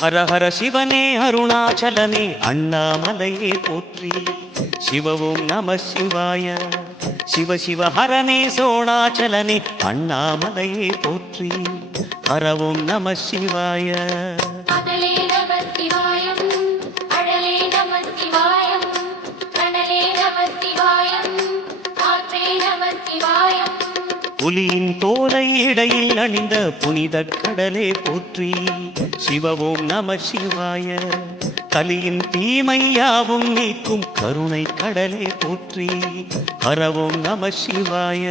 ஹர ஹர சிவனே அருணாச்சலனே அண்ணாமலையே போற்றி. சிவ ஓம் நம சிவாய. சிவ சிவ ஹரனே சோணாச்சலனே அண்ணாமலையே போற்றி. ஹர ஓம் நம சிவாய. புலியின் தோலை இடையில் அணிந்த புனித கடலே போற்றி. சிவ ஓம் நம சிவாய. கலியின் தீமையாவும் நீக்கும் கருணை கடலே போற்றி. ஹர ஓம் நம சிவாய.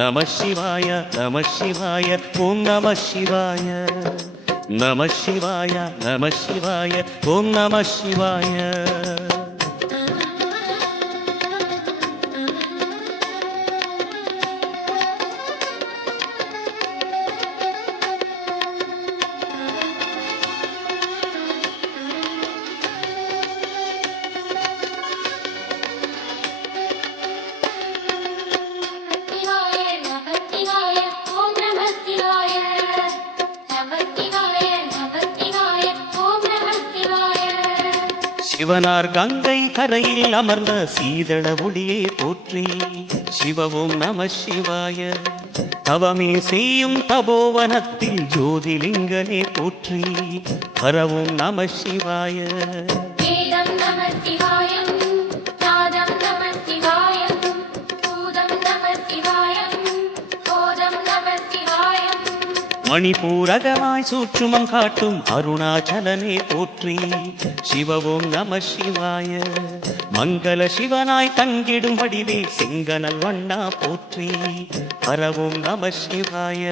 நம சிவாய நம சிவாய ஓம் நம சிவாய. நம சிவாய நம சிவாய ஓம் நம சிவாய. சிவனார் கங்கை கரையில் அமர்ந்த சீதள ஒளியே போற்றி. சிவ ஓம் நம சிவாய. தவமே செய்யும் தபோவனத்தில் ஜோதிலிங்கனே போற்றி. ஹர ஓம் நம சிவாய. மணிபூரகமாய் சூற்றுமம் காட்டும் அருணாச்சலனே போற்றி. சிவ ஓம் நம சிவாய. மங்கள சிவனாய் தங்கிடும் வடிவே செங்கனல் வண்ணா போற்றி. ஹர ஓம் நம சிவாய.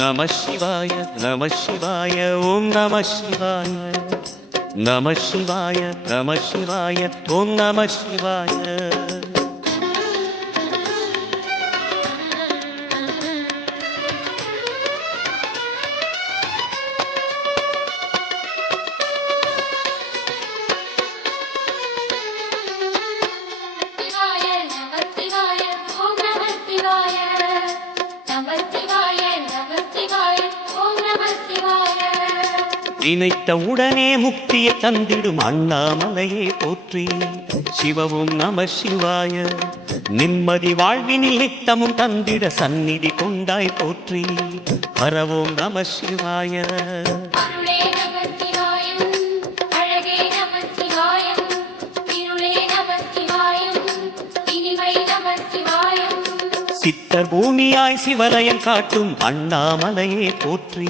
நம சிவாய நம சிவாய ஓம் நம சிவாய. நம சிவாய நம சிவாய ஓம் நம சிவாய. நினைத்த உடனே முக்தியை தந்திடும் அண்ணாமலையே போற்றி. சிவ ஓம் நம சிவாய. நிம்மதி வாழ்வினில் நித்தமும் தந்திட சந்நிதி கொண்டாய் போற்றி. ஹர ஓம் நம சிவாய. சித்தர் பூமியாய் சிவலயம் காட்டும் அண்ணாமலையே போற்றி.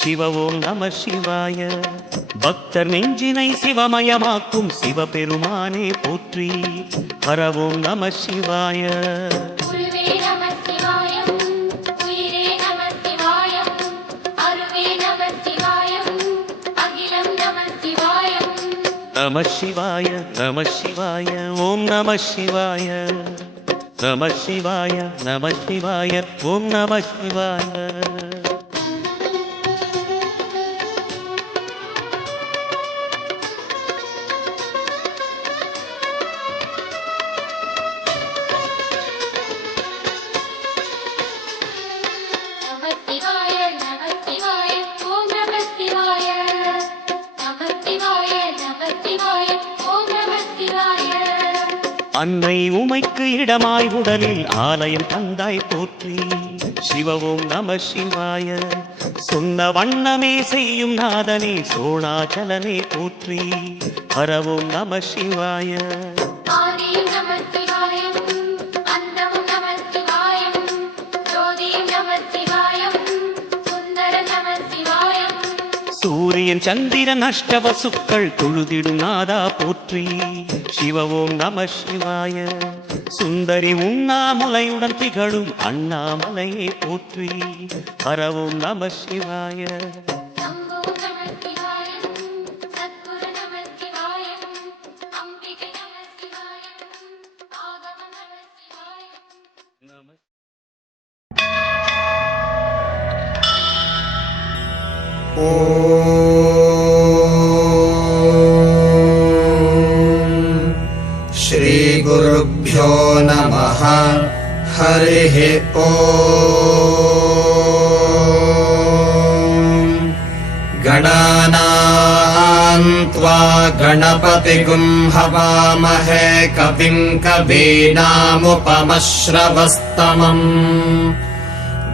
சிவ ஓம் நம சிவாய. பக்தர் நெஞ்சினை சிவமயமாக்கும் சிவபெருமானே போற்றி. ஹர ஓம் நம சிவாய. நம சிவாய நம சிவாய ஓம் நம சிவாய. நம சிவாய நம சிவாய ஓம் நம சிவாய. அன்னை உமைக்கு இடமாய் உடலில் ஆலயம் தந்தாய் போற்றி. சிவ ஓம் நம சிவாய. சொன்ன வண்ணமே செய்யும் நாதனே சோணாச்சலனே போற்றி. ஹர ஓம் நம சிவாய. சூரியன் சந்திரன் அஷ்டவசுக்கள் தொழுதிடும் நாதா போற்றி. சிவ ஓம் நம சிவாய. சுந்தரி உண்ணாமுலையுடன் திகழும் அண்ணாமலையே போற்றி. ஹர ஓம் நம சிவாய. நம श्रीगुरुभ्यो नमः। हरिः ॐ। गणानां त्वा गणपतिगुं हवामहे कविं कवीनामुपमश्रवस्तमम्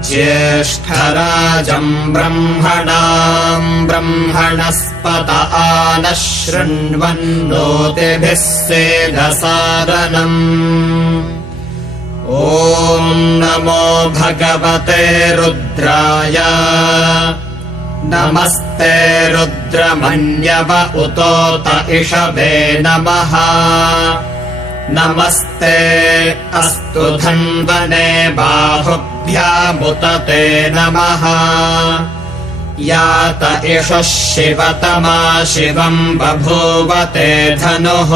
ज्येष्ठराजं ब्रह्मणां ब्रह्मणस्पत आनः शृण्वन्नोतिभिः सेदसादनम्। ॐ नमो भगवते रुद्राय। नमस्ते रुद्रमन्यव उतोत इषवे नमः। नमस्ते अस्तु धन्वने बाहुभ्यामुत ते नमः। यात इषः शिवतमा शिवम् बभूवते धनुः।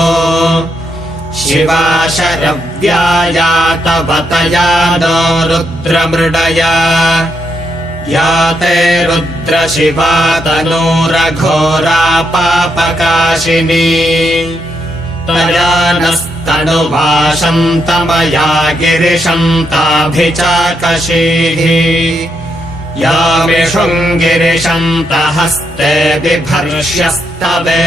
शिवा शरव्या यातवतया नो रुद्रमृडया। याते रुद्रशिवा तनूरघोरा पापकाशिनी। तया नस्तनुवाशन्तमया गिरिशन्ताभिचाकशीः। यामिषुङ्गिरिशन्तहस्ते बिभर्ष्यस्तवे।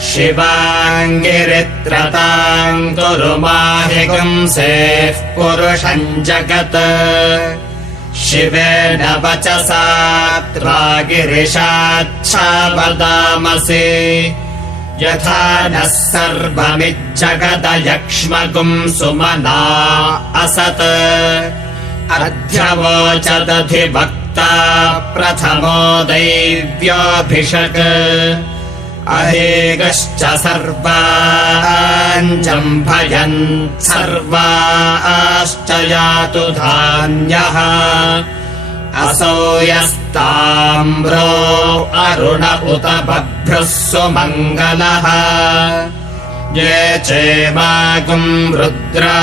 शिवाङ्गिरित्रताम् कुरु माहिगुंसेः पुरुषम् जगत्। शिवेन वचसा त्वा गिरिशाच्छावदामसि। यथा नः सर्वमिज्जगदयक्ष्मगुं सुमना असत्। अध्यवोचदधिवक्ता प्रथमो दैव्योऽभिषक्। अहेगश्च सर्वाञ्जम्भयन् सर्वाश्च यातु धान्यः। असौ यस्ताम्रो अरुण उत बभ्रुः सुमङ्गलः। ये चेमागुम् रुद्रा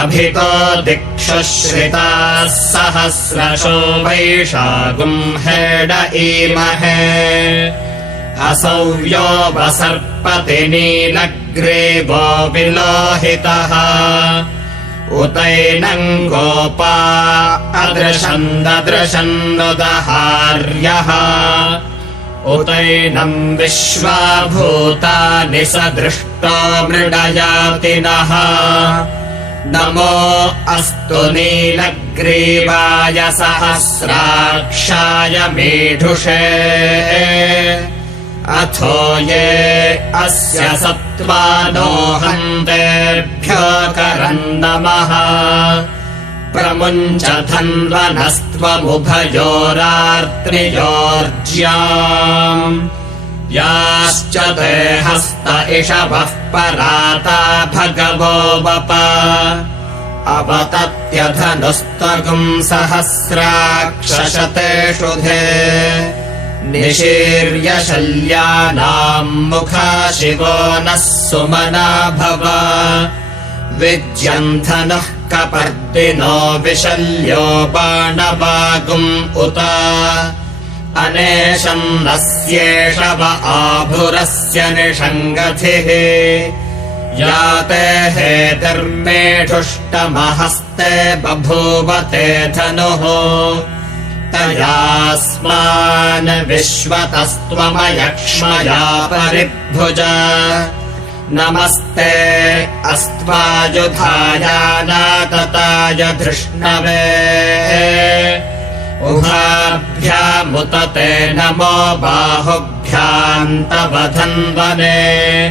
अभितो दिक्षु श्रिताः सहस्रशो वैशागुम् हेड ईमहे। असौ यो वसर्पति नीलग्रीवो विलोहितः। उतैनम् गोपा अदृशन् ददृशन्नुदहार्यः। उतैनम् विश्वा भूतानि सदृष्टो मृडयातिनः। नमो अस्तु नीलग्रीवाय सहस्राक्षाय मीढुषे। अथो ये अस्य सत्त्वानो हन्तेभ्यो करम् नमः। प्रमुञ्च धन्वनस्त्वमुभयोरार्त्रियोर्ज्याम्। याश्च ते हस्त इषवः पराता भगवो वप। अवतत्यधनुस्तगुम् सहस्राक्षशतेषु धे। निशीर्य शल्यानाम् मुखा शिवो नः सुमना भव। विज्यन्धनुः कपर्दिनो विशल्यो बाणवागुम् उत। अनेशम् नस्येषव आभुरस्य निषङ्गथिः। याते हेतिर्मेढुष्टमहस्ते बभूवते धनुः। तयास्मान् विश्वतस्त्वमयक्ष्मया परिभुज। नमस्ते अस्त्वायुधायानातताय धृष्णवे। उभाभ्यामुत ते नमो बाहुभ्याम् तव धन्वने।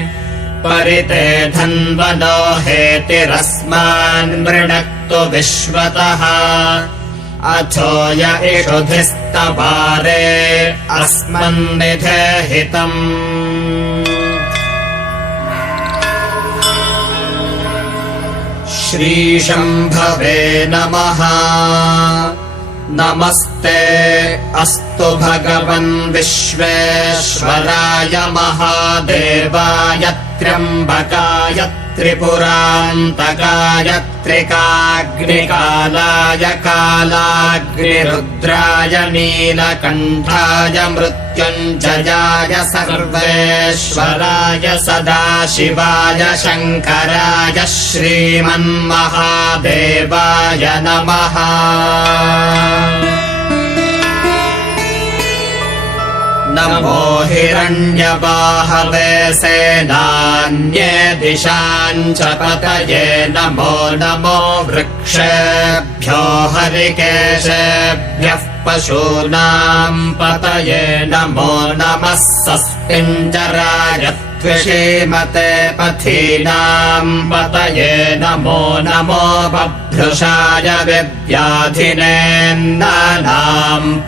परिते धन्वनो हेतिरस्मान् मृणक्तु विश्वतः। अथो य इषुधिस्तवारे अस्मन्निधेहितम्। श्रीशम्भवे नमः। नमस्ते अस्तु भगवन् विश्वेश्वराय महादेवाय त्र्यम्बकाय त्रिपुरान्तकाय त्रिकाग्निकालाय कालाग्निरुद्राय नीलकण्ठाय मृत्युञ्जयाय सर्वेश्वराय सदाशिवाय शङ्कराय श्रीमन्महादेवाय नमः। नमो हिरण्यबाहवे सेनान्ये दिशाञ्च पतये नमो नमो वृक्षेभ्यो हरिकेशेभ्यः पशूनां पतये नमो नमः स्वस्तिञ्जराय त्विषीमते पथीनां पतये नमो नमो बभ्रुषाय विव्याधिनेन्नानां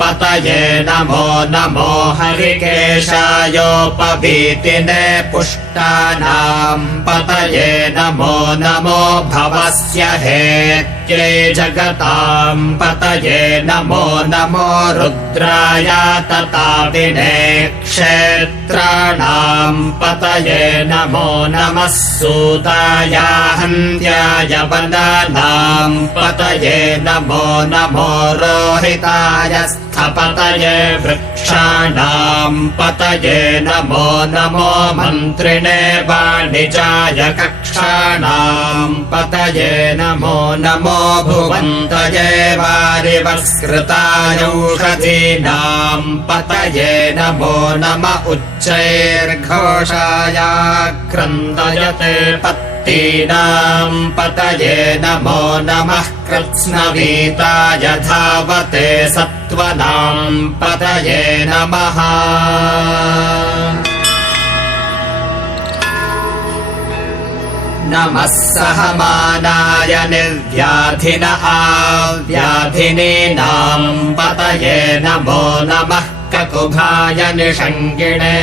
पतये नमो नमो हरिकेशायोपवीतिने पुष्टानां पतये नमो नमो भवस्य हेत्यै जगतां पतये नमो नमो रुद्राय तताविने क्षेत्राणां पतये नमो नमः सूताय हन्त्याय वनानां पतये नमो नमो रोहिताय स्थपतये वृक्षाणां पतये नमो नमो मन्त्रिणे वाणिजाय कक्षाणां पतये नमो नमो भुवन्तये वारिवस्कृतायौषधीनां पतये नमो नम उच्चैर्घोषाय क्रन्दयते पत्तीनां पतये नमो नमः कृत्स्नवीताय धावते सत्त्वनां पतये नमः। नमः सहमानाय निर्व्याधिन आव्याधिनीनां पतये नमो नमः ककुभाय निषङ्गिणे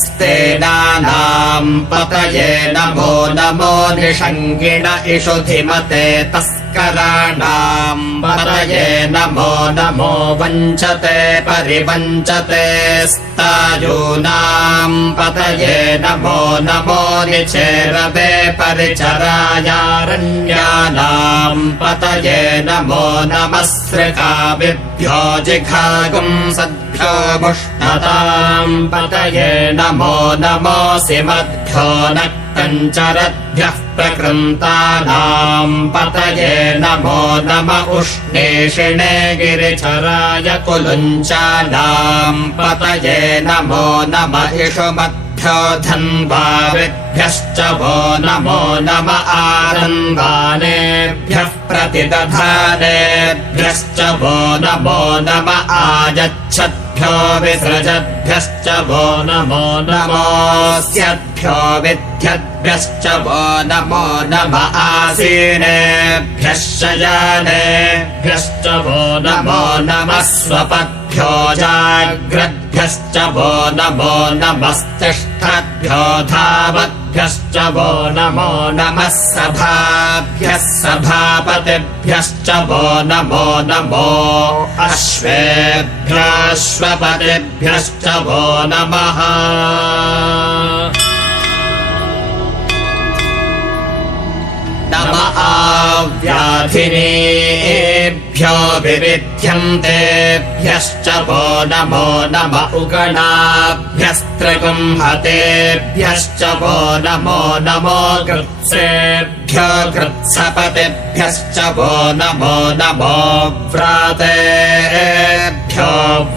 स्तेनानां पतये नमो नमो निषङ्गिण इषुधिमते तस्कराणां पतये नमो नमो वञ्चते परिवञ्चते स्तायूनां पतये नमो नमो निचेरवे परिचरायारण्यानां पतये नमो नमः सृकाविभ्यो जिघागुंसद्भ्यो मुष्णतां पतये नमो नमोऽसिमद्भ्यो नक्तञ्चरद्भ्यः प्रकृन्तानां पतये नमो नम उष्णेषिणे गिरिचराय कुलुञ्चानां पतये नमो नम इषुमद्भ्यो धन्वारिभ्यश्च वो नमो नम आरन्दानेभ्यः प्रतिदधानेभ्यश्च वो नमो नम आयच्छद्भ्यो विसृजद्भ्यश्च वो नमो नमोऽस्यद्भ्यो विद्यद्भ्यश्च वो नमो नम आसीनेभ्यः शयानेभ्यश्च वो नमो नमः स्वपद्भ्यो जाग्रद्भ्यश्च वो नमो नमस्तिष्ठद्भ्यो धावद्भ्यश्च वो नमो नमः सभाभ्यः सभापतिभ्यश्च वो नमो नमो अश्वेभ्यश्वपतिभ्यश्च वो नमः। नम आव्याधिनेभ्यो विविध्यन्तेभ्यश्च वो नमो नम उगणाभ्यस्त्रगुंहतेभ्यश्च वो नमो नमो कृत्सेभ्यो कृत्सपतिभ्यश्च वो नमो नमो व्रातेभ्यो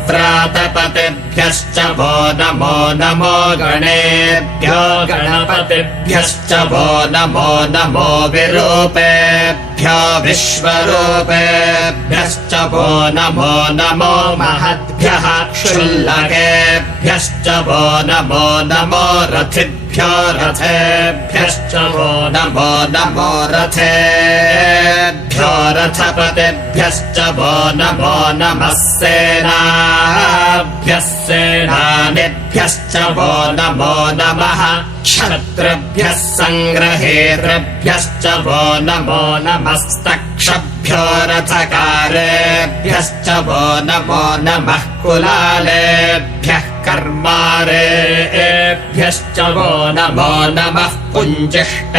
व्रातपतिभ्यश्च वो नमो नमो गणेभ्यो गणपतिभ्यश्च वो नमो नमो विरूपेभ्यो विश्वरूपेभ्यश्च वो नमो नमो महद्भ्यः क्षुल्लकेभ्यश्च वो नमो नमो रथिभ्यो रथेभ्यश्च वो नमो नमो रथेभ्यो रथपतिभ्यश्च वो नमो नमः सेनाभ्यः सेनानिभ्यश्च वो नमो नमः क्षत्रिभ्यः सङ्ग्रहेतृभ्यश्च वो नमो नमस्तक्षभ्यो रथकारेभ्यश्च वो नमो नमः कुलालेभ्यः कर्मारेभ्यश्च वो नमो नमः पुञ्जिष्टेभ्यो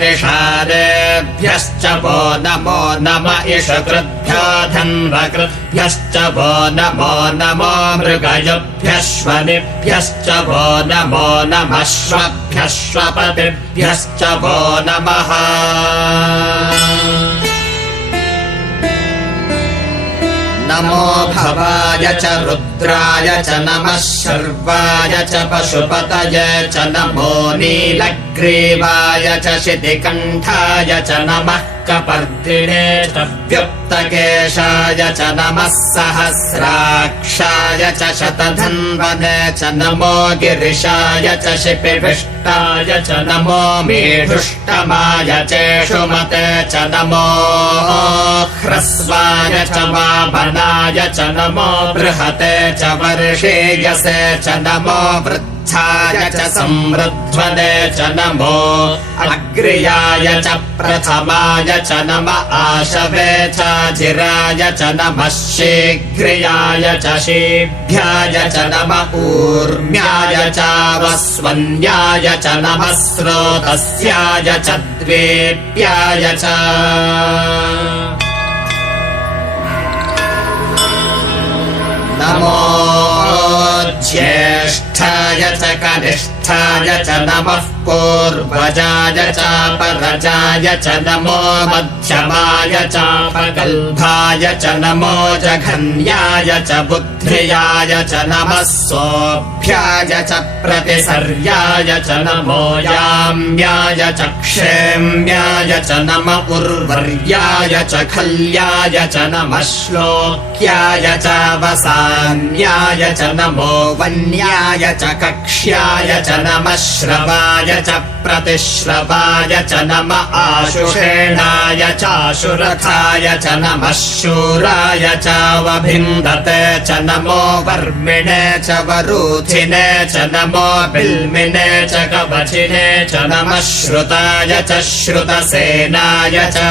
निषादेभ्यश्च वो नमो नम इषकृभ्यो धन्वकृभ्यश्च वो नमो नमो मृगयुभ्यश्वनिभ्यश्च वो नमो नमः श्वभ्यश्वपतिभ्यश्च वो नमः नमो भवाय च रुद्राय च नमः शर्वाय च पशुपतये च नमो नीलग्रीवाय च शितिकण्ठाय च नमः कपर्दिने च व्युक्तकेशाय च नमः सहस्राक्षाय च शतधन्वने च नमो गिरिशाय च शिपिभिष्टाय च नमो मेढुष्टमाय चेषुमते च नमो ह्रस्वाय च वामनाय च नमो बृहते च वर्षेयसे च नमो वृद्धाय च समृध्वने च नमो अग्र्याय च प्रथमाय च नम आशवे चाजिराय च नमः शीघ्र्याय च शीभ्याय च नम ऊर्म्याय चावस्वन्याय च नमः स्रोतस्याय च द्वेप्याय च नमो ज्येष्ठाय च कनिष्ठाय च नमः पूर्वजाय चापरजाय च नमो मध्यमाय चापगल्भाय च नमो जघन्याय च बुद्ध्याय च नमः सोऽभ्याय च प्रतिसर्याय च नमो याम्याय च क्षेम्याय च नम उर्वर्याय च खल्याय च नमः श्लोक्याय चावसान्याय च नमो वन्याय च कक्ष्याय च नमः श्रवाय च प्रतिश्रवाय च नम आशुषेणाय चाशुरथाय च नमः शूराय चावभिन्दते च नमो वर्मिणे च वरूथिने च नमो बिल्मिने च कवचिने च नमः श्रुताय च श्रुतसेनाय च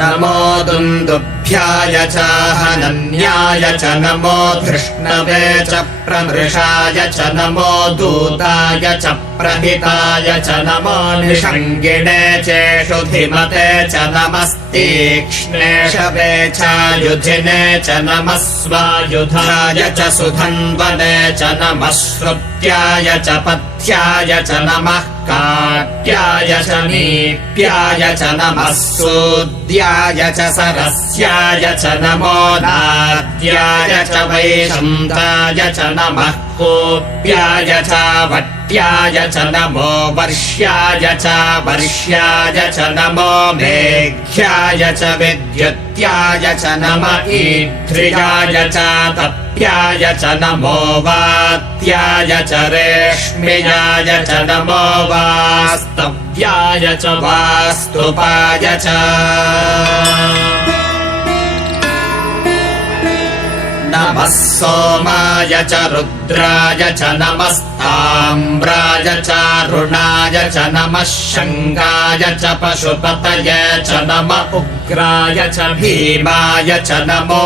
नमो दुन्दुभ्याय चाहनन्याय च नमो धृष्णवे च प्रमृषाय च नमो दूताय च प्रहिताय च नमो निषङ्गिणे चेषुधिमते च नमस्तीक्ष्णे शवे चायुधिने च नमः स्वायुधाय च सुधन्वने च नमः श्रुत्याय च पथ्याय च नमः काट्याय च नीप्याय च नमः सूद्याय च सरस्याय च नमो नाद्याय च वैशन्ताय च नमः कोप्याय च वट्याय च नमो वर्ष्याय च वर्ष्याय च नमो मेघ्याय च विद्युत्याय च नम ईध्र्याय च तप्याय च नमो वात्याय च रेष्म्याय च नमो वास्तव्याय च वास्तुपाय च नमः सोमाय च रुद्राय च नमस्ताम्राय चारुणाय च नमः शङ्गाय च पशुपतये च नम उग्राय च भीमाय च नमो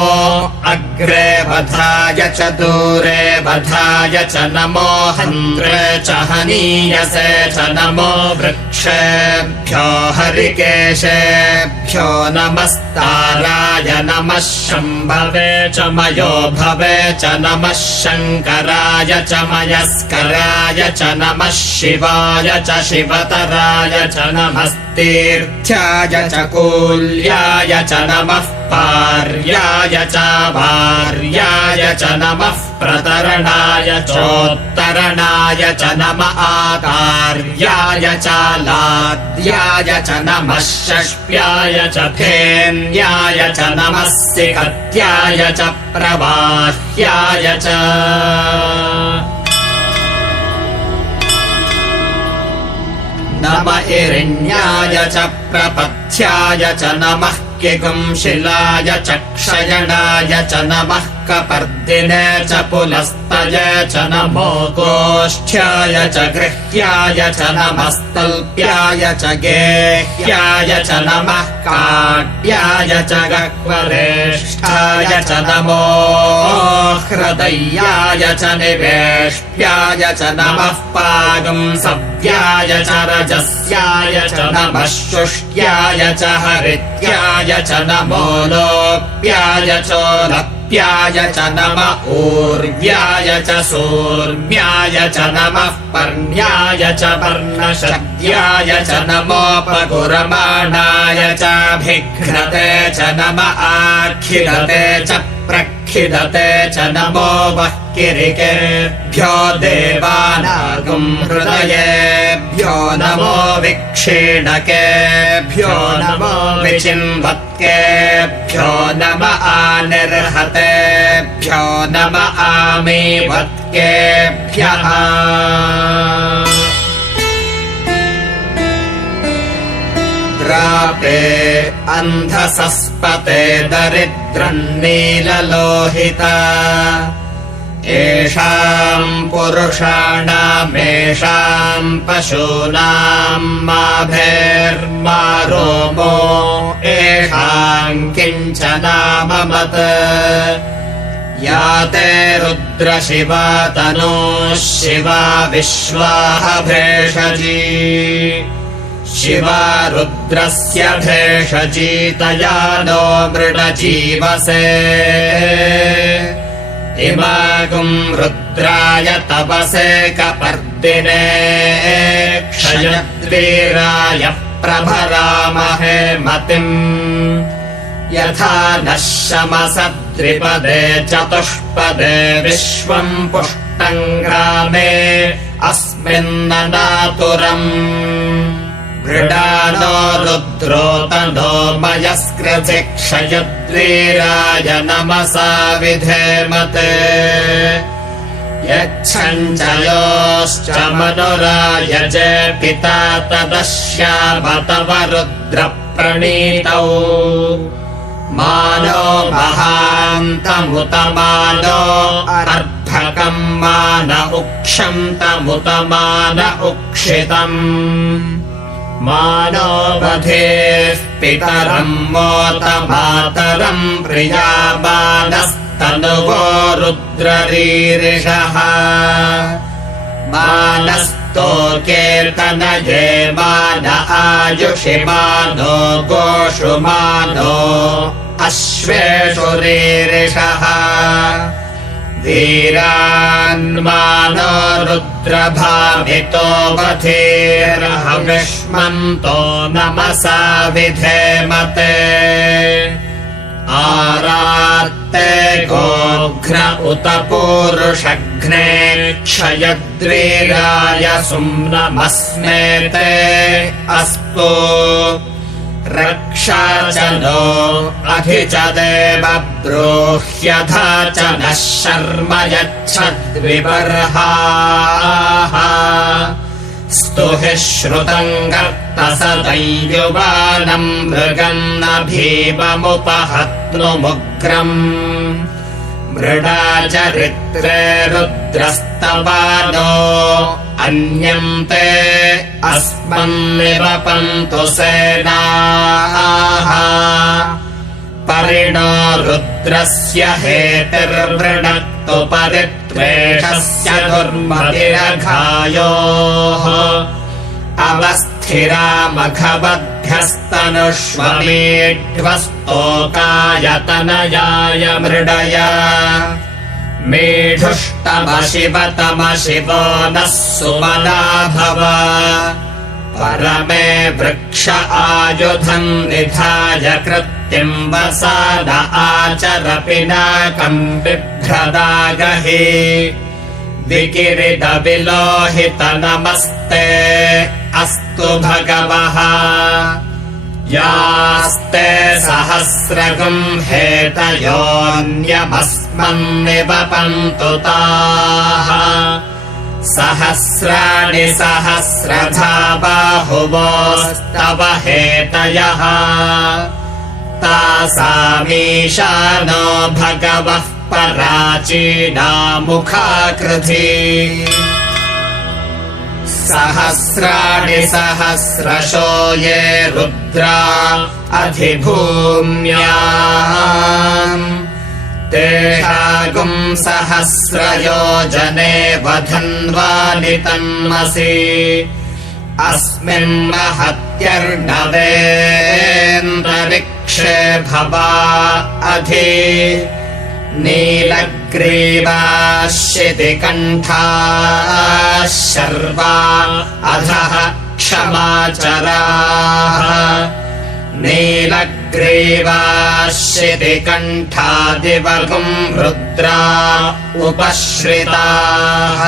अग्रे वधाय च दूरे वधाय च नमो हन्त्रे च हनीयसे च नमो वृक्षेभ्यो हरिकेशेभ्यो नमस्ताराय नमः शम्भवे च मयो भवे च नमः शङ्कराय च मयस्कराय च नमः शिवाय च शिवतराय च नमस्तीर्थ्याय च कूल्याय च नमः पार्याय च भार्याय च नमः प्रतरणाय चोत्तरणाय च नम आकार्याय च लाद्याय च नमः षष्प्याय च धेन्याय च नमः सिकत्याय च प्रवाह्याय च नम इरिण्याय च प्रपथ्याय च नमः वाक्यगुं शिलाय च क्षयणाय च नमः कपर्दिने च पुलस्तय च नमो गोष्ठ्याय च गृह्याय च नमस्तल्प्याय च गेह्याय च नमः काट्याय च गह्वरेष्ठाय च नमो हृदयाय च निवेष्ट्याय च नमः पागं सव्याय च रजस्याय च नमः शुष्ट्याय च हरित्याय च नमो लोप्याय चोलप्याय च नम ऊर्व्याय च सूर्म्याय च नमः पर्ण्याय च पर्णशद्याय च नमोपकुरमाणाय चाभिघ्नते च नम आखिलते च प्रखिलते च नमो वह्किरिकेभ्यो देवानागुं हृदयेभ्यो नमो विक्षीणकेभ्यो नमो विचिन्वत्केभ्यो नम आनिर्हतेभ्यो नम आमीवत्केभ्यः द्रापे अन्धसस्पते दरिद्रन्नीललोहिता येषाम् पुरुषाणामेषाम् पशूनाम् माभेर्मा रोमो येषाम् किञ्चनाममत् या ते रुद्रशिवा तनूः शिवा विश्वाः भेषजी शिवा रुद्रस्य भेषजीतया नो मृडजीवसे इमागुं रुद्राय तपसे कपर्दिने क्षयद्वीराय प्रभरामहे मतिम् यथा नः शमसद्रिपदे चतुष्पदे विश्वम् पुष्टम् ग्रामे अस्मिन्ननातुरम् मृडानो रुद्रो तनो मयस्कृति क्षयद्वीराय नमसा विधेमते यच्छञ्चयोश्च मनुराय च पिता तदश्याम तव रुद्रप्रणीतौ मानो महान्तमुत मानो अर्धकम् मान उक्षन्तमुत मान उक्षितम् मानो बधेः पितरम् मोत मातरम् प्रियामानस्तनुवो रुद्ररीरिषः मानस्तोकेतनये मान आयुषि मानो गोषु मानो अश्वेषु रीरिषः वीरान्मानो रुद्रभावितो वधीर्हविष्मन्तो नमसा विधेमते आरात्ते गोघ्न उत पूरुषघ्ने क्षयद्वीराय सुम्नमस्मेते अस्तु रक्षा च नो अधि च देव ब्रूह्यधा च नः शर्म यच्छद्विबर्हाः स्तुहि श्रुतम् गर्तसदैयुवानम् मृगम् न भीममुपहत्नुमुग्रम् मृडा चरित्रे रुद्रस्तवानो अन्यम् ते अस्मन्निवपन्तु सेनाः परिणो रुद्रस्य हेतिर्वृणक्तु परित्वेषस्य दुर्मतिरघायोः अवस्थिरा मघवध्यस्तनुष्वमीढ्वस्तोकायतनयाय मृडया मेढुष्टमशिवतमशिवो नः सुमना भव परमे वृक्ष आयुधम् निधाय कृत्तिम् वसान आचर पिनाकम् बिभ्रदागहि विकिरीट विलोहित नमस्ते अस्तु भगवः यास्ते सहस्रगुम् हेतयोऽन्यमस्मन्निवपन्तु ताः सहस्राणि सहस्रधा बाहुवोस्तव हेतयः तासामीशानो भगवः पराचीनामुखाकृति सहस्राणि सहस्रशो ये रुद्रा अधिभूम्याम् तेषागुम् सहस्रयोजने वधन्वानि तन्मसि अस्मिन् महत्यर्णवेन्द्ररिक्षे भवा अधि नीलग्रीवाः शितिकण्ठाः शर्वा अधः क्षमाचराः नीलग्रीवाः शितिकण्ठादिवगुम् रुद्रा उपश्रिताः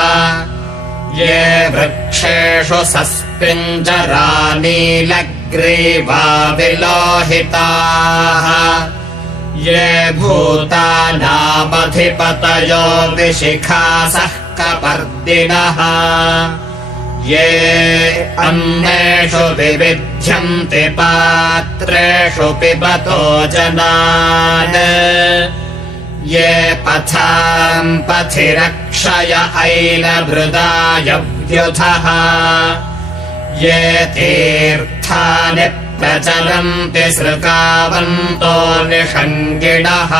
ये वृक्षेषु सस्पिञ्जरा नीलग्रीवा विलोहिताः ये भूतानामधिपतयो विशिखासः कपर्दिनः ये अन्नेषु विविध्यन्ति पात्रेषु पिबतो जनान् ये पथाम् पथि रक्षय ऐलभृदायव्युधः ये तीर्थानि प्रचलन्ति सृकावन्तो निषङ्गिणः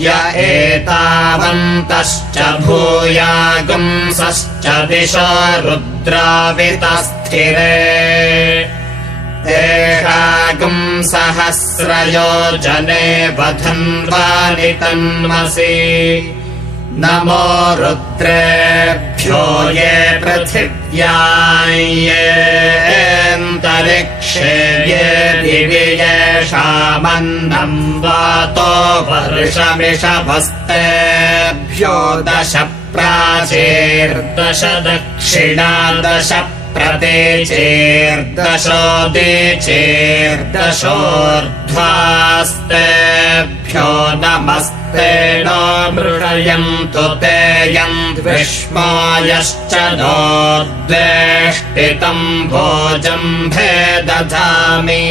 य एतावन्तश्च भूयागुंसश्च दिशो रुद्रावितस्थिरे तेषागुम् सहस्रयोजने वधन्वानि तन्मसि नमो रुद्रेभ्यो ये पृथिव्यां येऽन्तरिक्षे ये दिवि येषामन्नं वातो वर्षमिषभस्तेभ्यो 10 प्राचीर्दश दक्षिणादश प्रतीचीर्दशोदीचीर्दशोर्ध्वास्तेभ्यो नमस्ते नो मृडयन्तु ते यम् विष्मायश्च नोद्वेष्टितम् भोजम्भे दधामि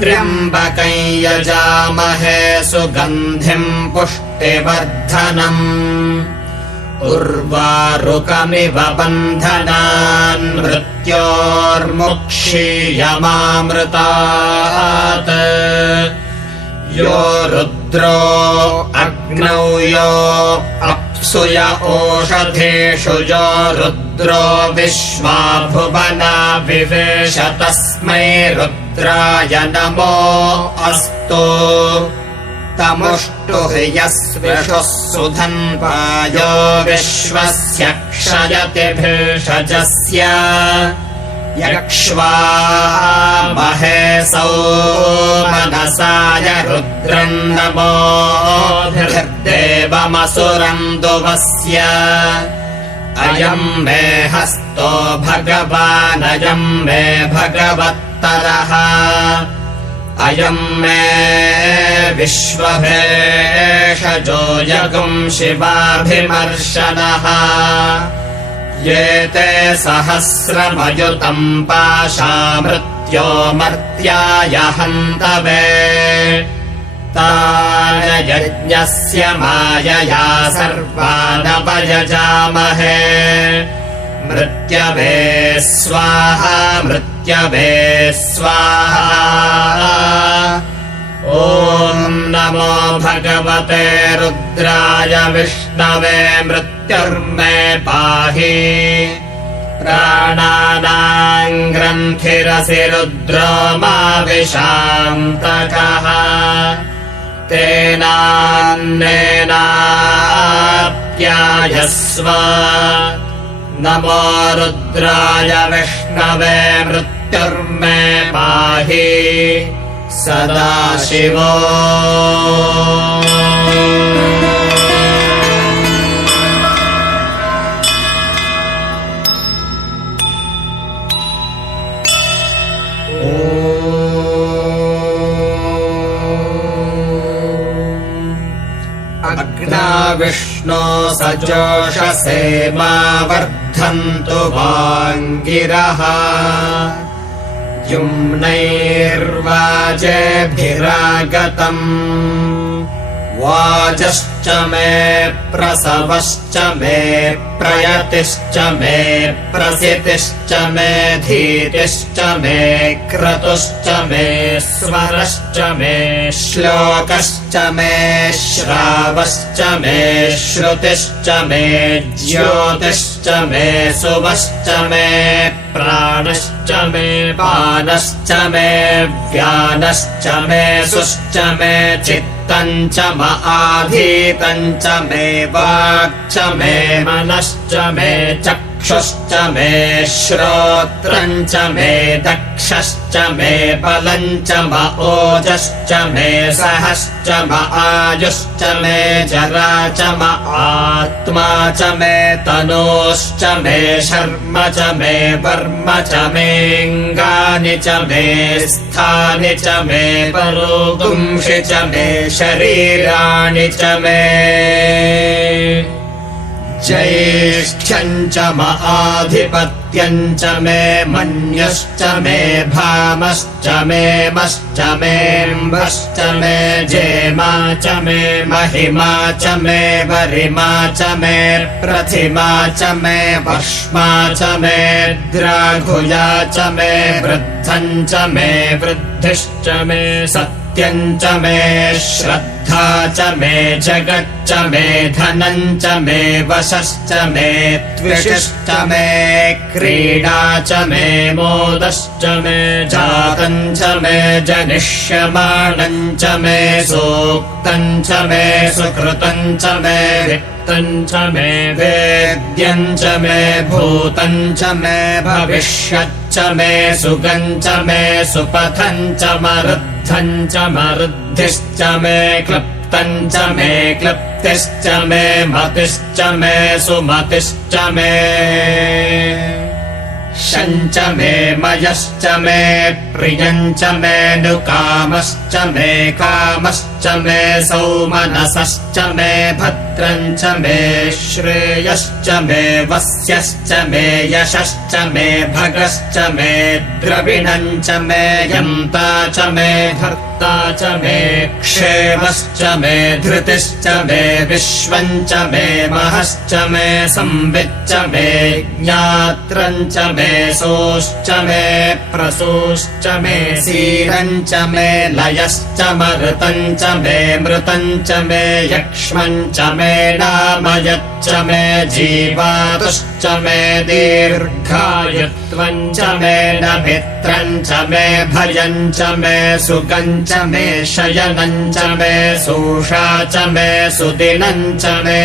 त्र्यम्बकं यजामहे सुगन्धिम् पुष्टिवर्धनम् उर्वारुकमिव बन्धनान् मृत्योर्मुक्षीयमामृतात् यो रुद्रो अग्नौ यो अप्सुय ओषधेषु यो रुद्रो विश्वा भुवना विवेश तस्मै रुद्राय नमो अस्तु तमुष्टुः यस्विषुः सुधन्वायो विश्वस्य क्षयति भेषजस्य यक्ष्वा महेशौ मनसाय रुद्रम् नमोऽभिर्देवमसुरम् दुवस्य अयम् मे हस्तो भगवानयम् मे भगवत्तरः अयम् मे विश्वभेषजो यगुम् शिवाभिमर्शनः ये ते सहस्रमयुतम् पाशामृत्यो मर्त्याय हन्तवे तान यज्ञस्य मायया सर्वानवयजामहे मृत्यवे स्वाहा मृत्यवे स्वाहा ॐ नमो भगवते रुद्राय विष्णवे मृत्युर्मे पाहि प्राणानां ग्रन्थिरसि रुद्रो मा विशान्तकः तेनान्नेनाप्यायस्व नमो रुद्राय विष्णवे मृत्युर्मे पाहि सदाशिवो अग्ना विष्णो सजोषसे मा वर्धन्तु वाङ्गिरः युम्नैर्वाजेभिरागतम् वाजश्च मे प्रसवश्च मे प्रयतिश्च मे प्रसितिश्च मे धीतिश्च मे क्रतुश्च मे स्वरश्च मे श्लोकश्च मे श्रावश्च मे श्रुतिश्च मे ज्योतिश्च मे सुवश्च मे प्राणश्च मे पानश्च मे व्यानश्च मे सुश्च मे चित्तम् च म आधीतम् च मे वाक् च मे मनश्च मे चक्षुश्च मे श्रोत्रम् च मे दक्षश्च मे बलम् च म ओजश्च मे सहश्च म आयुश्च मे जरा च म आत्मा च मे तनूश्च मे शर्म च मे वर्म च मेऽङ्गानि च मे स्थानि च मे परोगुंषि च मे शरीराणि च मे ज्येष्ठ्यम् च म आधिपत्यम् च मे मन्युश्च मे भामश्च मे मश्च मेऽम्भश्च मे जेमा च मे महिमा च मे वरिमा च मे प्रथिमा च मे वष्मा च मे द्राघुया च मे वृद्धम् च मे वृद्धिश्च मे सत्यम् च मे श्रद्धा च मे जगच्च मे धनम् च मे वशश्च मे त्विषश्च मे क्रीडा च मे मोदश्च मे जातम् च मे जनिष्यमाणम् च मे सूक्तम् च मे सुकृतम् च मे वित्तम् च मे वेद्यम् च मे भूतम् च मे भविष्यच्च मे सुगम् च मे सुपथम् च मरुद्धम् च मरुद्धिश्च मे क्लृप्तम् च मे क्लृप्तिश्च मे मतिश्च मे सुमतिश्च मे शञ्च मे मयश्च मे प्रियम् च मे नुकामश्च मे कामश्च मे सौमनसश्च मे भद्रम् च मे श्रेयश्च मे वस्यश्च मे यशश्च मे भगश्च मे द्रविणम् च मे यन्ता च मे धर्ता च मे क्षेमश्च मे धृतिश्च मे विश्वम् च मे महश्च मे संविच्च मे ज्ञात्रम् च मे सोश्च मे प्रसूश्च मे सीरम् च मे लयश्च मरुतम् च मे मृतम् च मे यक्ष्मम् च मे नामयच्च मे जीवातुश्च मे दीर्घायुत्वम् च मे नभित्रम् च मे भयम् च मे सुगम् च मे शयनम् च मे सूषा च मे सुदिनम् च मे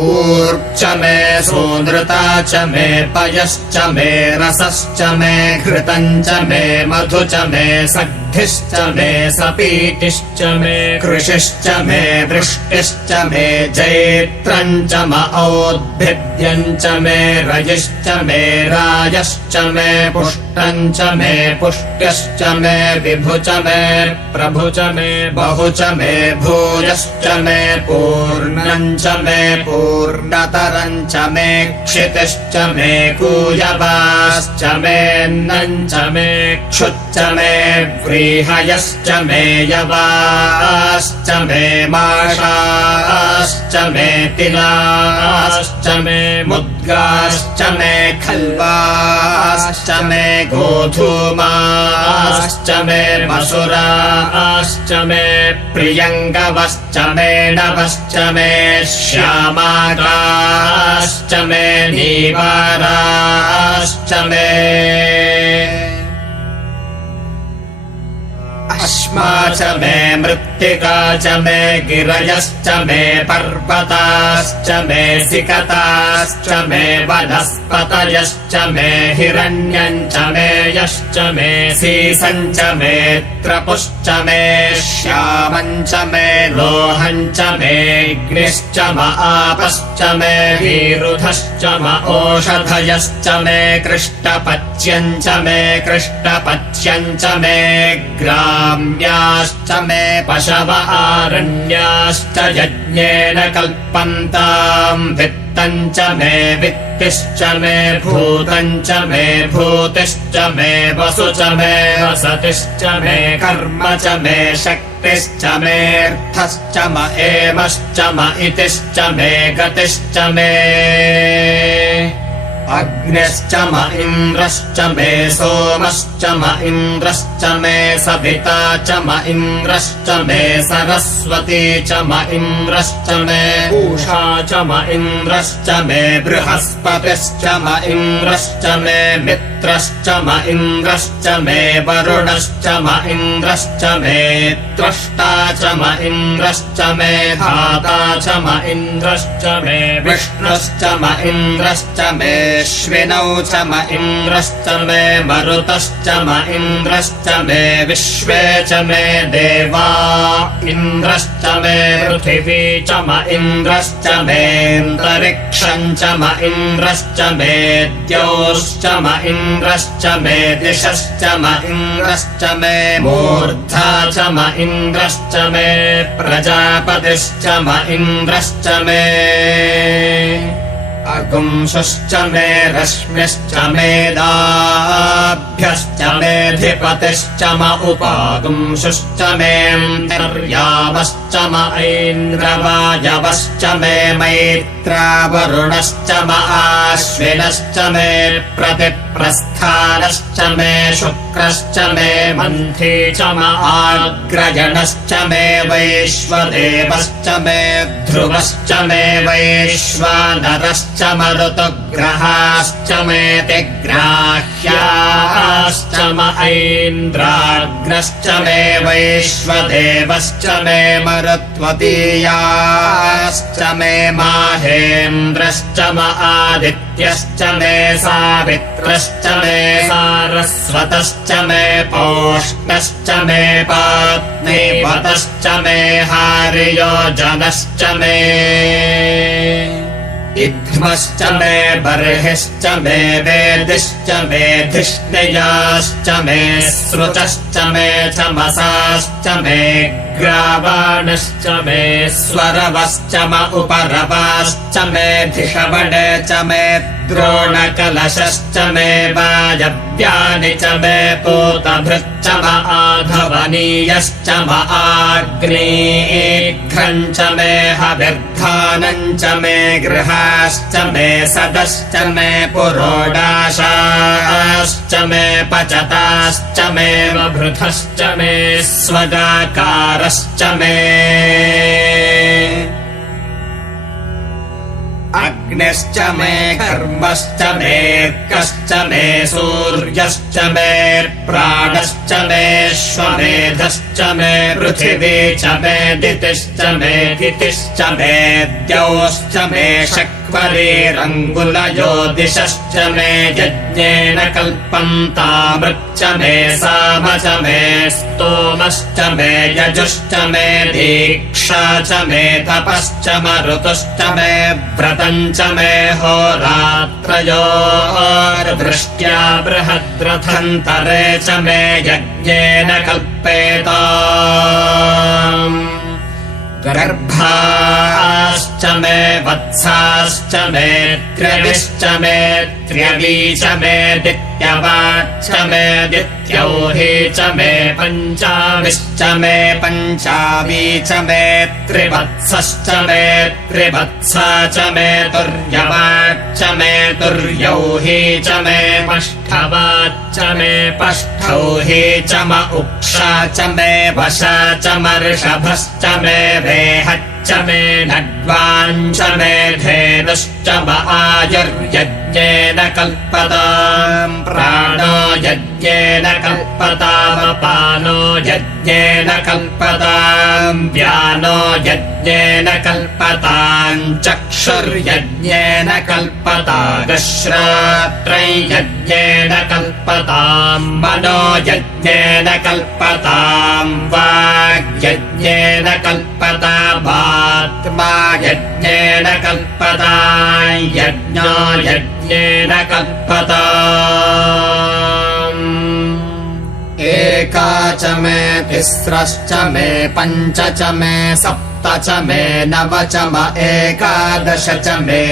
ऊर्च मे सूनृता च मे पयश्च मे रसश्च मे घृतम् च मे मधु च मे सग्धिश्च मे सपीतिश्च मे कृषिश्च मे वृष्टिश्च मे जैत्रम् च म औद्भिद्यम् च मे रयिश्च मे रायश्च मे पुष्टम् च मे पुष्ट्यश्च मे विभु च मे प्रभु च मे बहु च मे भूयश्च मे पूर्णम् च मे पूर्णतरम् च मे क्षितिश्च मे कूयवाश्च मेऽन्नम् च मे क्षुच्च मे व्रीहयश्च मे यवाश्च मे माषाश्च मे तिलाश्च मे मुद्गाश्च मे खल्वाश्च मे गोधूमाश्च मे मसुराश्च मे प्रियङ्गवश्च मे नवश्च मे श्यामागाश्च मे नीवाराश्च मे अश्मा च मे मृत्तिका च मे गिरयश्च मे पर्वताश्च मे सिकताश्च मे वनस्पतयश्च मे हिरण्यम् च मे यश्च मे सीसम् च मे त्रपुश्च मे श्यामम् च मे लोहम् च मे अग्निश्च म आपश्च मे वीरुधश्च म ओषधयश्च मे कृष्टपच्यम् च मे कृष्टपच्यम् च मे ग्राम्याश्च मे पशव आरण्याश्च यज्ञेन कल्पन्ताम् वित्तम् च मे वित्तिश्च मे भूतम् च मे भूतिश्च मे वसु च मे वसतिश्च मे कर्म च मे शक्तिश्च मेऽर्थश्च म एमश्च म इतिश्च मे गतिश्च मे अग्निश्च म इन्द्रश्च मे सोमश्च म इन्द्रश्च मे सविता च म इन्द्रश्च मे सरस्वती च म इन्द्रश्च मे पूषा च म इन्द्रश्च मे बृहस्पतिश्च म इन्द्रश्च मे मित्रश्च म इन्द्रश्च मे वरुणश्च म इन्द्रश्च मे त्वष्टा च म इन्द्रश्च मे धाता च म इन्द्रश्च मे विष्णुश्च म इन्द्रश्च मे श्विनौ च म इन्द्रश्च मे मरुतश्च म इन्द्रश्च मे विश्वे च मे देवा इन्द्रश्च मे पृथिवी च म इन्द्रश्च मेऽन्तरिक्षम् च म इन्द्रश्च मे द्यौश्च म इन्द्रश्च मे दिशश्च म इन्द्रश्च मे मूर्धा च म इन्द्रश्च मे प्रजापतिश्च म इन्द्रश्च मे अगुंशश्च मे रश्मिश्च मेदाभ्यश्च मेऽधिपतिश्च म उपागुंशश्च मेऽन्तर्यामश्च म ऐन्द्रवायवश्च मे मैत्रावरुणश्च म आश्विनश्च मे प्रतिप्रस्थानश्च मे शुक्रश्च मे मन्थी च म आग्रजणश्च मे वैश्वदेवश्च मे ध्रुवश्च मे वैश्वानरश्च मरुतग्रहाश्च मेऽतिग्राह्याश्च म ऐन्द्राग्नश्च मे वैश्वदेवश्च मे मरुत्वतीयाश्च मे माहेन्द्रश्च म आदित्यश्च मे सावित्रश्च मे सारस्वतश्च मे पौष्णश्च मे पात्नीपतश्च मे हार्योजनश्च मे इध्मश्च मे बर्हिश्च मे वेदिश्च मे धिष्णयाश्च मे श्रुतश्च मे चमसाश्च मे ग्रावाणश्च मे स्वरवश्च म उपरवाश्च मे धिषवणे च मे द्रोणकलशश्च मे वायव्यानि च मे पूतभृच्च म आधवनीयश्च म आग्नेघ्रम् च मे हविर्धानम् च मे गृहाश्च मे सदश्च मे पुरोडाशाश्च मे पचताश्च मे वभृथश्च मे स्वगाकारश्च मे अग्निश्च मे कर्मश्च मेऽर्कश्च मे सूर्यश्च मे प्राणश्च मेऽश्वमेधश्च मे पृथिवी च मे दितिश्च मे तिथिश्च मे द्यौश्च मे शक्वरीरङ्गुलयो दिशश्च मे यज्ञेन कल्पन्तामृच्च मे साम च मे स्तोमश्च मे यजुश्च मे दीक्षा च मे तपश्च मरुतश्च मे व्रतम् च मे होरात्रयोर्वृष्ट्या बृहद्रथन्तरे च मे यज्ञेन कल्पेताम् गर्भाश्च मे वत्साश्च मे त्र्यविश्च मे त्र्यवी च मे दित्यवाच्च मे दित्यौही च मे पञ्चाविश्च मे पञ्चावी च मे त्रिवत्सश्च मे त्रिवत्सा च मे तुर्यवाच्च मे तुर्यौही च मे पष्ठवाच्च मे पष्ठौही च म उक्षा च मे वशा च मर्षभश्च मे वेहच्च मे नड्वाञ्च मे धेनुश्च म आयुर्यज्ञेन कल्पताम् प्राणो यज्ञेन कल्पतामपानो यज्ञेन कल्पताम् व्यानो यज्ञेन कल्पताम् चक्षुर्यज्ञेन कल्पतागश्रात्रै यज्ञेन कल्पताम् मनो यज्ञेन कल्पताम् वाग्यज्ञेन कल्पतामात्मा यज्ञेन कल्पताम् यज्ञो यज्ञेन कल्पताम् एका च मे तिस्रश्च मे पञ्च च मे सप्त च मे नव च म एकादश च मे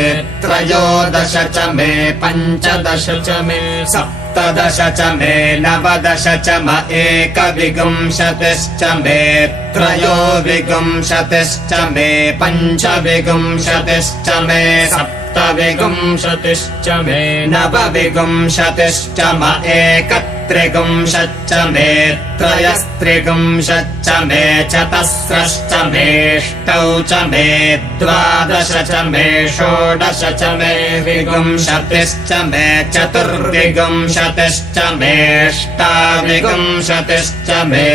त्रयोदश च मे पञ्चदश च मे सप्तदश च मे नवदश च म एकविंशतिश्च मे त्रयोविंशतिश्च मे पञ्चविंशतिश्च मे सप्तविंशतिश्च मे नवविंशतिश्च म एकत्रिंशच्च मे त्रयस्त्रिंशच्च मे चतस्रश्च मेऽष्टौ च मे द्वादश च मे षोडश च मे विंशतिश्च मे चतुर्विंशतिश्च मेऽष्टाविंशतिश्च मे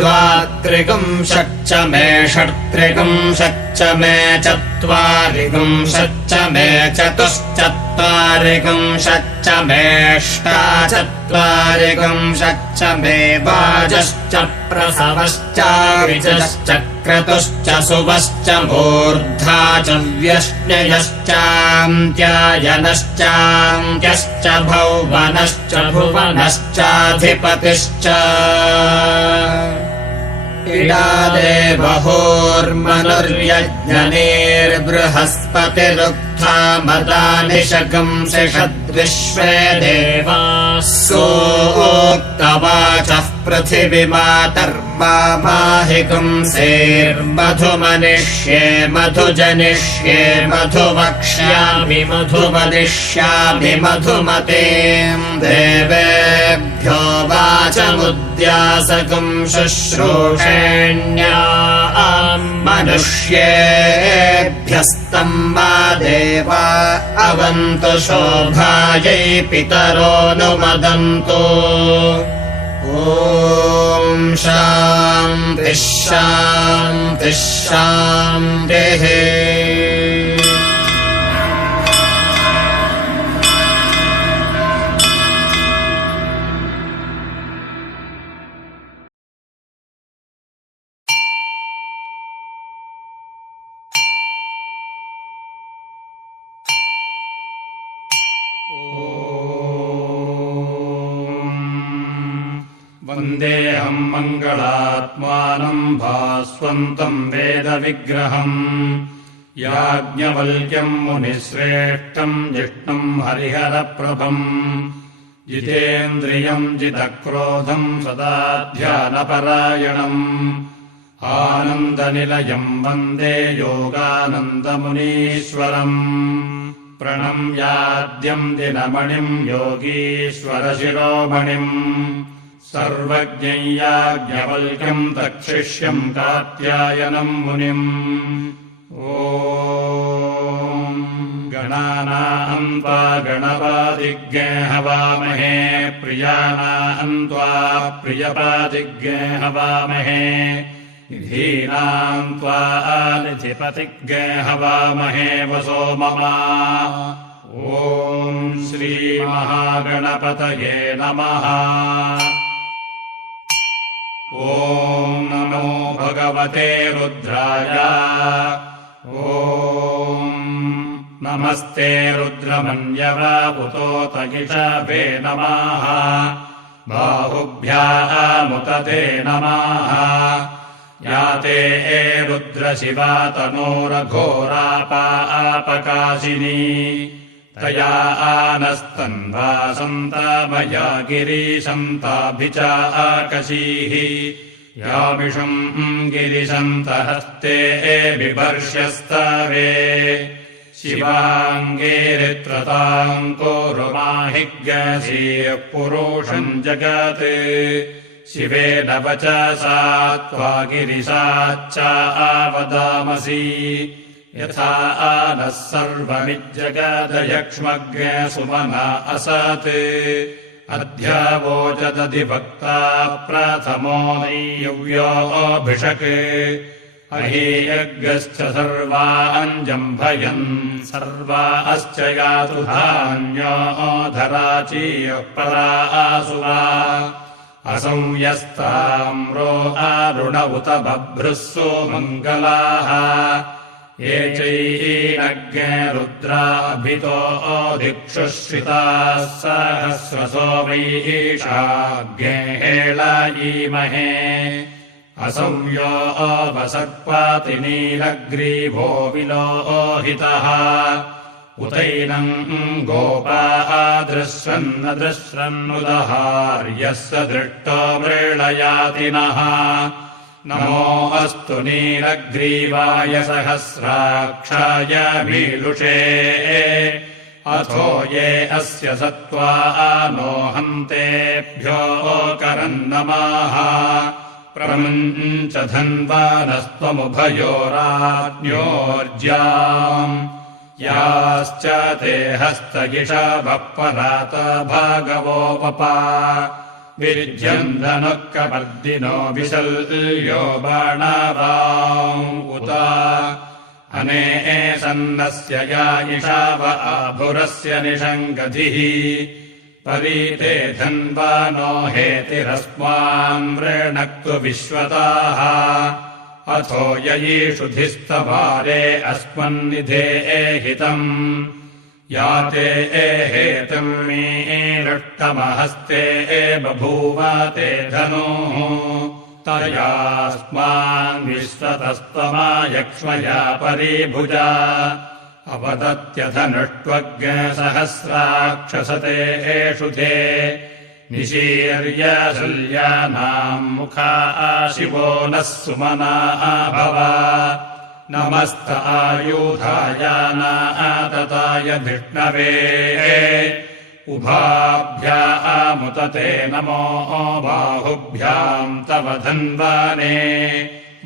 द्वात्रिंशच्च मे षट्त्रिंशच्च मे चत्वारिंशच्च मे चतुश्चत्वारिंशच्च मेऽष्टाचत्वारिंशच्च मे वाजश्च प्रसवश्चाविजश्च क्रतुश्च सुवश्च मूर्धा च व्यश्नयश्चान्त्यायनश्चान्त्यश्च भौवनश्च भुवनश्चाधिपतिश्च इडादेवहोर्मनुर्यज्ञनेर्बृहस्पतिरुक्था मदानि शगंसिषद्विश्वे देवाः सोक्तवाचः पृथिवीमातर्माहिगुंसेर्मधुमनिष्ये मधुजनिष्ये मधुवक्ष्यामि मधुमदिष्यामि मधुमतीम् देवेभ्यो वाचमुद्यासगं शुश्रूषेण्या मनुष्येभ्यस्तं मा देवा अवन्तु शोभायै पितरोऽनुमदन्तु ॐ शान्तिः शान्तिः शान्तिः वन्देऽहं मङ्गलात्मानं भास्वन्तं वेदविग्रहम् याज्ञवल्क्यं मुनिश्रेष्ठं जिष्णुं हरिहरप्रभम् जितेन्द्रियं जितक्रोधं सदा ध्यानपरायणम् आनन्दनिलयं वन्दे योगानन्दमुनीश्वरम् प्रणम्याद्यं दिनमणिं योगीश्वरशिरोमणिम् सर्वज्ञं याज्ञवल्क्यं तच्छिष्यं कात्यायनं मुनिम् ॐ गणानां त्वा गणपादिज्ञे हवामहे प्रियाणां त्वा प्रियपादिज्ञे हवामहे निधीनां त्वा निधिपतिज्ञे हवामहे वसो मम ॐ श्रीमहागणपतये नमः ॐ नमो भगवते रुद्राय ॐ नमस्ते रुद्रमन्यवापुतोतगिषभे नमः बाहुभ्यामुतते नमः याते रुद्रशिवा तनोरघोरापापकाशिनी तया आनस्तन्वासन्तामया गिरीशन्ताभिचाकशीः यामिषम् गिरिशन्तहस्ते बिभर्ष्यस्तवे शिवाङ्गीरित्रताम् कुरुमाहिज्ञसीः पुरुषम् जगत् शिवेन वचसा त्वा गिरिशाच्च आवदामसि यथा नः सर्वमिज्जगदयक्ष्मग्ने सुमना असत् अध्यावोचदधिभक्ता प्रथमो नैयव्योऽभिषक् अहेयज्ञश्च सर्वाञ्जम्भयन् सर्वाश्च यातु धान्यो धराचीयः परा आसुवा असंयस्ताम्रो अरुण उत बभ्रुः सुमङ्गलाः ये चैनग्ने रुद्राभितो दिक्षुश्रिताः सहस्रसो वैशाग्ने हेळयीमहे असंयो वसत्पाति नीलग्रीवो विलोहितः उतैनम् गोपाः दृश्यन्न दृश्यन्नुदहार्यस्य दृष्टो मृळयातिनः नमो अस्तु नीलग्रीवाय सहस्राक्षाय मीलुषे अथो ये अस्य सत्त्वा नो हन्तेभ्यो करन्नमाः प्रमुञ्च धन्वानस्त्वमुभयोराज्ञोर्ज्याम् याश्च ते हस्तगिषभः परात भागवोपपा विर्ध्यन्दनुःकपर्दिनो विशल्यो बाणावाम् उत अने सन्नस्य या इषाव आभुरस्य निषङ्गधिः परीते धन्वानो हेतिरस्मान् वृणक्तु विश्वताः अथो ययीषु धिस्तवारे अस्मन्निधे हितम् याते हेतुम् मीरुष्टमहस्ते बभूव ते धनुः तयास्मान् विश्वतस्त्वमायक्ष्मया परीभुजा अवदत्यधनुष्वग्सहस्राक्षसते एषुधे निशीर्य शल्यानाम् मुखा शिवो नः सुमना भव नमस्त आयुधायानातताय धिष्णवे उभाभ्यामुतते नमो बाहुभ्याम् तव धन्वाने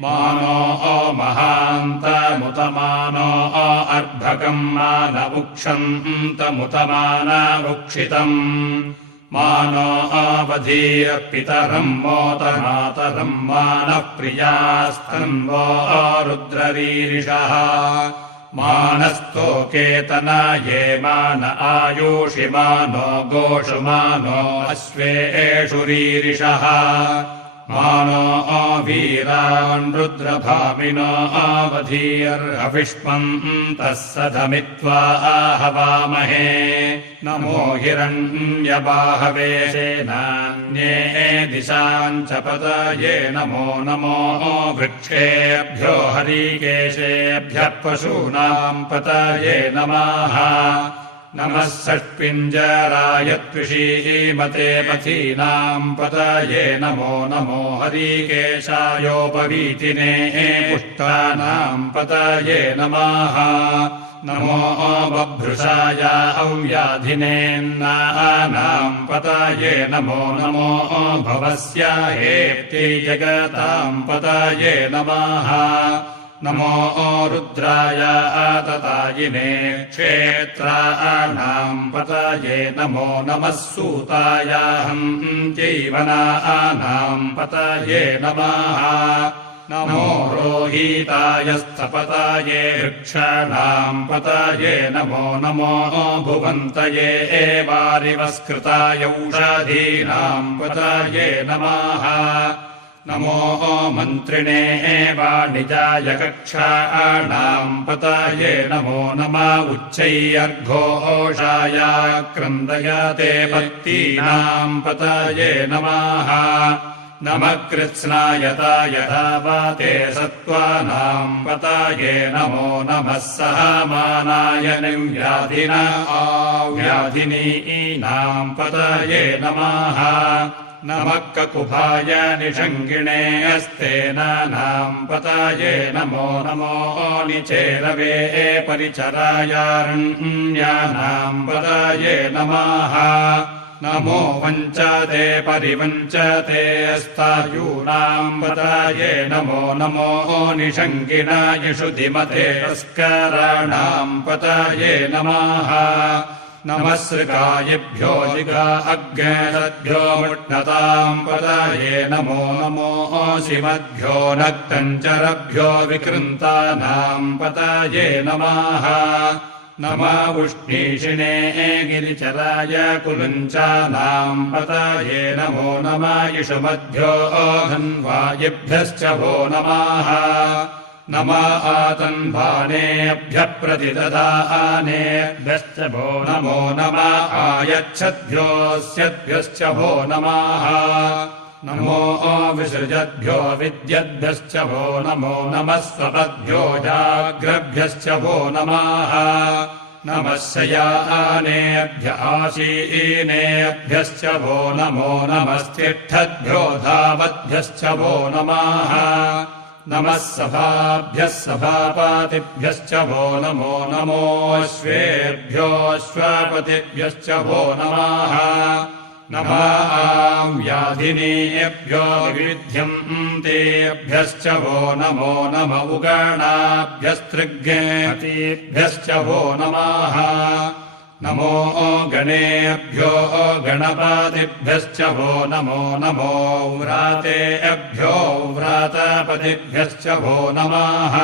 मानो महान्तमुतमानो अर्भकम् मानमुक्षन्तमुतमानमुक्षितम् मानो अवधीर्पितरम् मोतमातरम् मानः प्रियास्तन्वो रुद्ररीरिषः मानस्तोकेतना ये मान आयुषि मानो गोषु मानो अश्वेषु रीरिषः मानो वीरान् रुद्रभामिनो अवधीर्हविष्मन्तः सधमित्वा आहवामहे नमो हिरण्यबाहवे सेनान्ये दिशाम् च पतये नमो नमो वृक्षेभ्यो हरिकेशेभ्यः पशूनाम् पतये नमः नमः षट्पिञ्जराय त्विषीमते पथीनाम् पतये नमो नमो हरिकेशायोपवीतिने पुष्टानाम् पतये नमः नमो बभ्रुषाय अव्याधिनेन्नानाम् पतये नमो नमो भवस्य हेत्यै जगताम् पतये नमः नमो रुद्राय आततायिने क्षेत्राणाम् पतये नमो नमः सूताय हन्त्यैवनानाम् पतये नमः नमो रोहिताय स्थपताये वृक्षाणाम् पतये नमो नमो भुवन्तये वारिवस्कृताय औषधीनाम् पतये नमः नमो मन्त्रिणे वाणिजाय कक्षाणाम् पतये नमो नमः उच्चैर्घोषाय क्रन्दयते पत्तीनाम् पतये नमः नमः कृत्स्नायताय धावते सत्त्वानाम् पतये नमो नमः सहमानाय निर्व्याधिना व्याधिनीनाम् पतये नमः नमः ककुभाय निषङ्गिणे अस्तेनानाम् पतये नमो नमो निचेरवे परिचरायारण्यानाम् पतये नमः नमो वञ्चते परिवञ्चते अस्तायूनाम् पतये नमो नमो निषङ्गिनायषु धिमते तस्कराणाम् पतये नमः नमः सृगायिभ्यो जिगा अग्नेभ्यो मुष्णताम् पतये नमो नमो शिवद्भ्यो नक्तञ्चरभ्यो विकृन्तानाम् पतये नमः नमः उष्णीषिणे गिरिचराय कुलञ्चानाम् पतये नमो नमः इषुमद्भ्यो धन्वायिभ्यश्च भो नमः नम आतन्वानेभ्यः प्रतिददानेभ्यश्च भो नमो नम आयच्छद्भ्योऽस्यद्भ्यश्च भो नमः नमो विसृजद्भ्यो विद्यद्भ्यश्च भो नमो नमः स्वपद्भ्यो जाग्रभ्यश्च भो नमः नमः शयानेभ्य आसीनेभ्यश्च भो नमो नमस्तिष्ठद्भ्यो धावद्भ्यश्च भो नमः नमः सभाभ्यः सभापतिभ्यश्च भो नमो नमोऽश्वेभ्योऽश्वपतिभ्यश्च भो नमः नमः व्याधिनेभ्यो विविध्यन्तेभ्यश्च भो नमो नम उगणाभ्यस्तृग्भ्यश्च भो नमः नमो गणेभ्यो गणपतिभ्यश्च भो नमो नमो व्रातेभ्यो व्रातपतिभ्यश्च भो नमः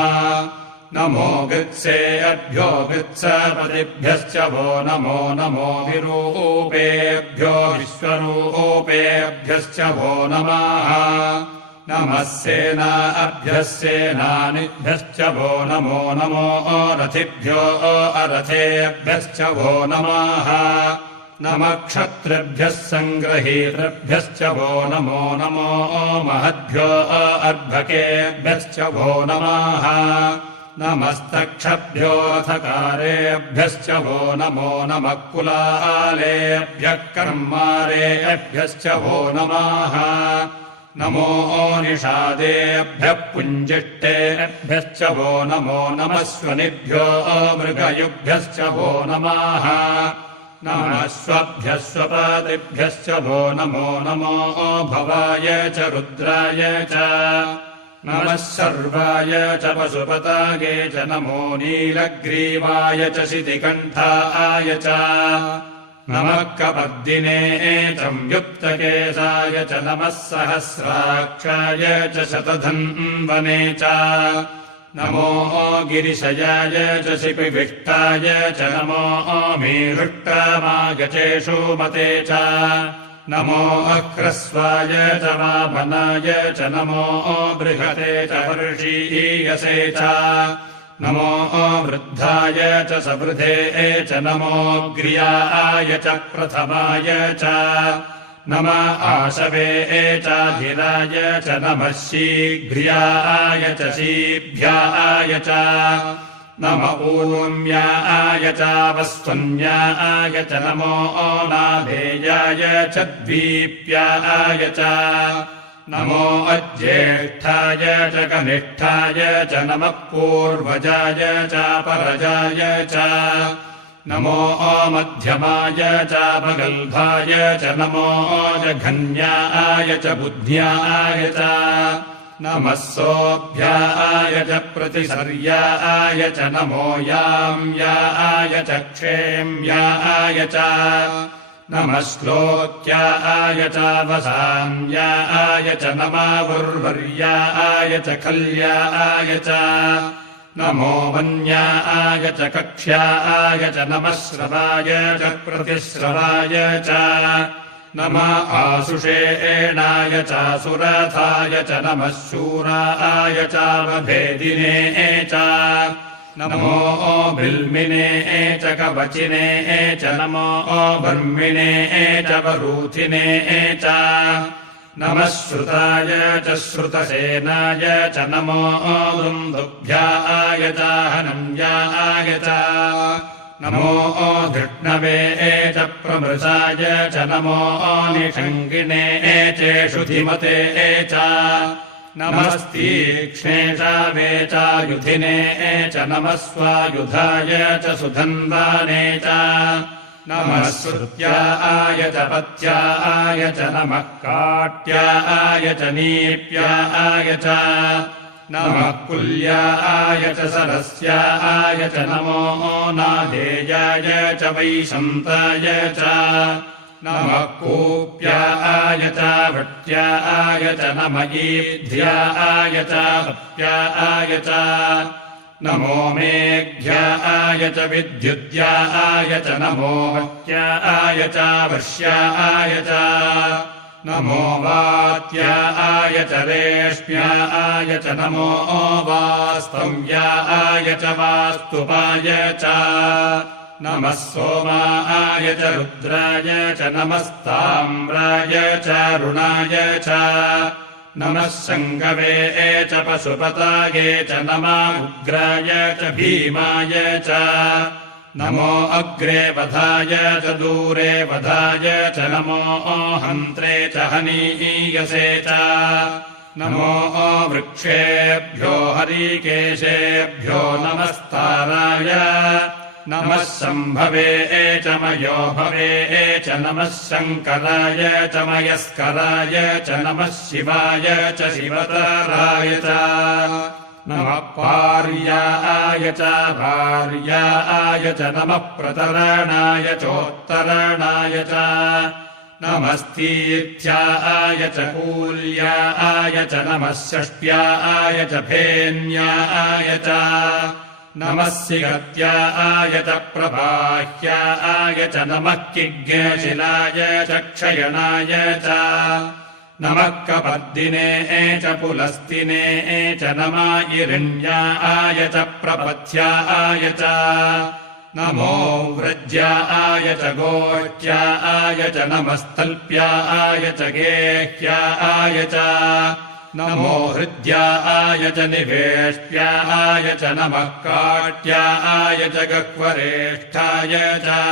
नमो गृत्सेभ्यो गृत्सपतिभ्यश्च भो नमो नमो विरूपेभ्यो विश्वरूपेभ्यश्च भो नमः नमः सेनाभ्यः सेनानिभ्यश्च भो नमो नमो रथिभ्यो अरथेभ्यश्च भो नमः नमः क्षत्रिभ्यः सङ्ग्रहीतृभ्यश्च भो नमो नमो महद्भ्यो अर्भकेभ्यश्च भो नमः नमस्तक्षभ्योऽथकारेभ्यश्च भो नमो नमः कुलालेभ्यः कर्मारेभ्यश्च भो नमः नमो निषादेभ्यः पुञ्जिष्टेभ्यश्च भो नमो नमः स्वनिभ्यो मृगयुभ्यश्च भो नमः नमः स्वभ्यः स्वपतिभ्यश्च भो नमो नमो भवाय च रुद्राय च नमः सर्वाय च पशुपताये च नमो नीलग्रीवाय च शितिकण्ठाय च नमः कपर्दिने च युक्तकेशाय च नमः सहस्राक्षाय च शतधन्वने च नमो गिरिशयाय च शिपिविष्टाय च नमो मेरुष्टामाय चेषुमते च नमो अह्रस्वाय च वामनाय च नमो बृहते च वर्षीयसे च नमो वृद्धाय च सवृधे च नमो ग्रियाय च प्रथमाय च नम आशवे चाधिराय च नमः शीघ्र्याय च शीभ्याय च नम ऊर्म्याय च वस्त्वन्याय च नमो नाभेयाय च द्वीप्याय च नमो अज्येष्ठाय च कनिष्ठाय च नमः पूर्वजाय च परजाय च नमो मध्यमाय च भगल्भाय च नमो जघन्याय च बुद्ध्याय च नमः सोऽभ्याय च प्रतिसर्याय च नमो याम्याय च क्षेम्याय च नमः श्लोक्याय च वसाम्याय च नमावुर्वर्याय च कल्याय च नमो वन्याय च कक्ष्याय च नमः श्रवाय च प्रतिश्रवाय च नम आशुषेणाय चासुरथाय च नमः शूराय चावभेदिने च नमो बिल्मिने च कवचिने च नमो बर्मिणे च वरूथिने च नमः श्रुताय च श्रुतसेनाय च नमो दुन्दुभ्याय च हनन्याय च नमो धृष्णवे च प्रमृषाय च नमो निषङ्गिणे चेषुधिमते च नमस्तीक्ष्णेशावे चायुधिने च नमः स्वायुधाय च सुधन्वाने च नमः श्रुत्याय च पत्याय च नमः काट्याय च नीप्याय च नमः कुल्याय च सरस्याय च नमो नादेयाय च वैशन्ताय च नमः कूप्याय च भट्याय च नमः ईध्याय च हप्याय च नमो मेघ्याय च विद्युद्याय च नमो वक्याय च वर्ष्याय च नमो वात्याय च रेष्म्याय च नमो वास्तव्याय च वास्तुपाय च नमः सोमाय च रुद्राय च नमस्ताम्राय च रुणाय च नमः शङ्गवे च पशुपताये च नमः उग्राय च भीमाय च नमो अग्रे वधाय च दूरे वधाय च नमो हन्त्रे च हनीयसे च नमो वृक्षेभ्यो हरिकेशेभ्यो नमस्ताराय नमः शम्भवे च मयो भवे च नमः शङ्कराय च मयस्कराय च नमः शिवाय च शिवतराय च नमः पार्याय च भार्याय च नमः प्रतरणाय चोत्तरणाय च नमस्तीर्थ्याय च कूल्याय च नमः षष्ट्याय च फेन्याय च नमः सिगत्याय च प्रबाह्याय च नमः किज्ञशिलाय च क्षयणाय च नमः कपर्दिने च पुलस्तिने च नमः इरण्याय च प्रपथ्याय च नमो व्रज्याय च गोष्ठ्याय च नमस्तल्प्याय च गेह्याय च नमो हृद्याय च निवेष्ट्याय च नमः काट्याय च गह्वरेष्ठाय च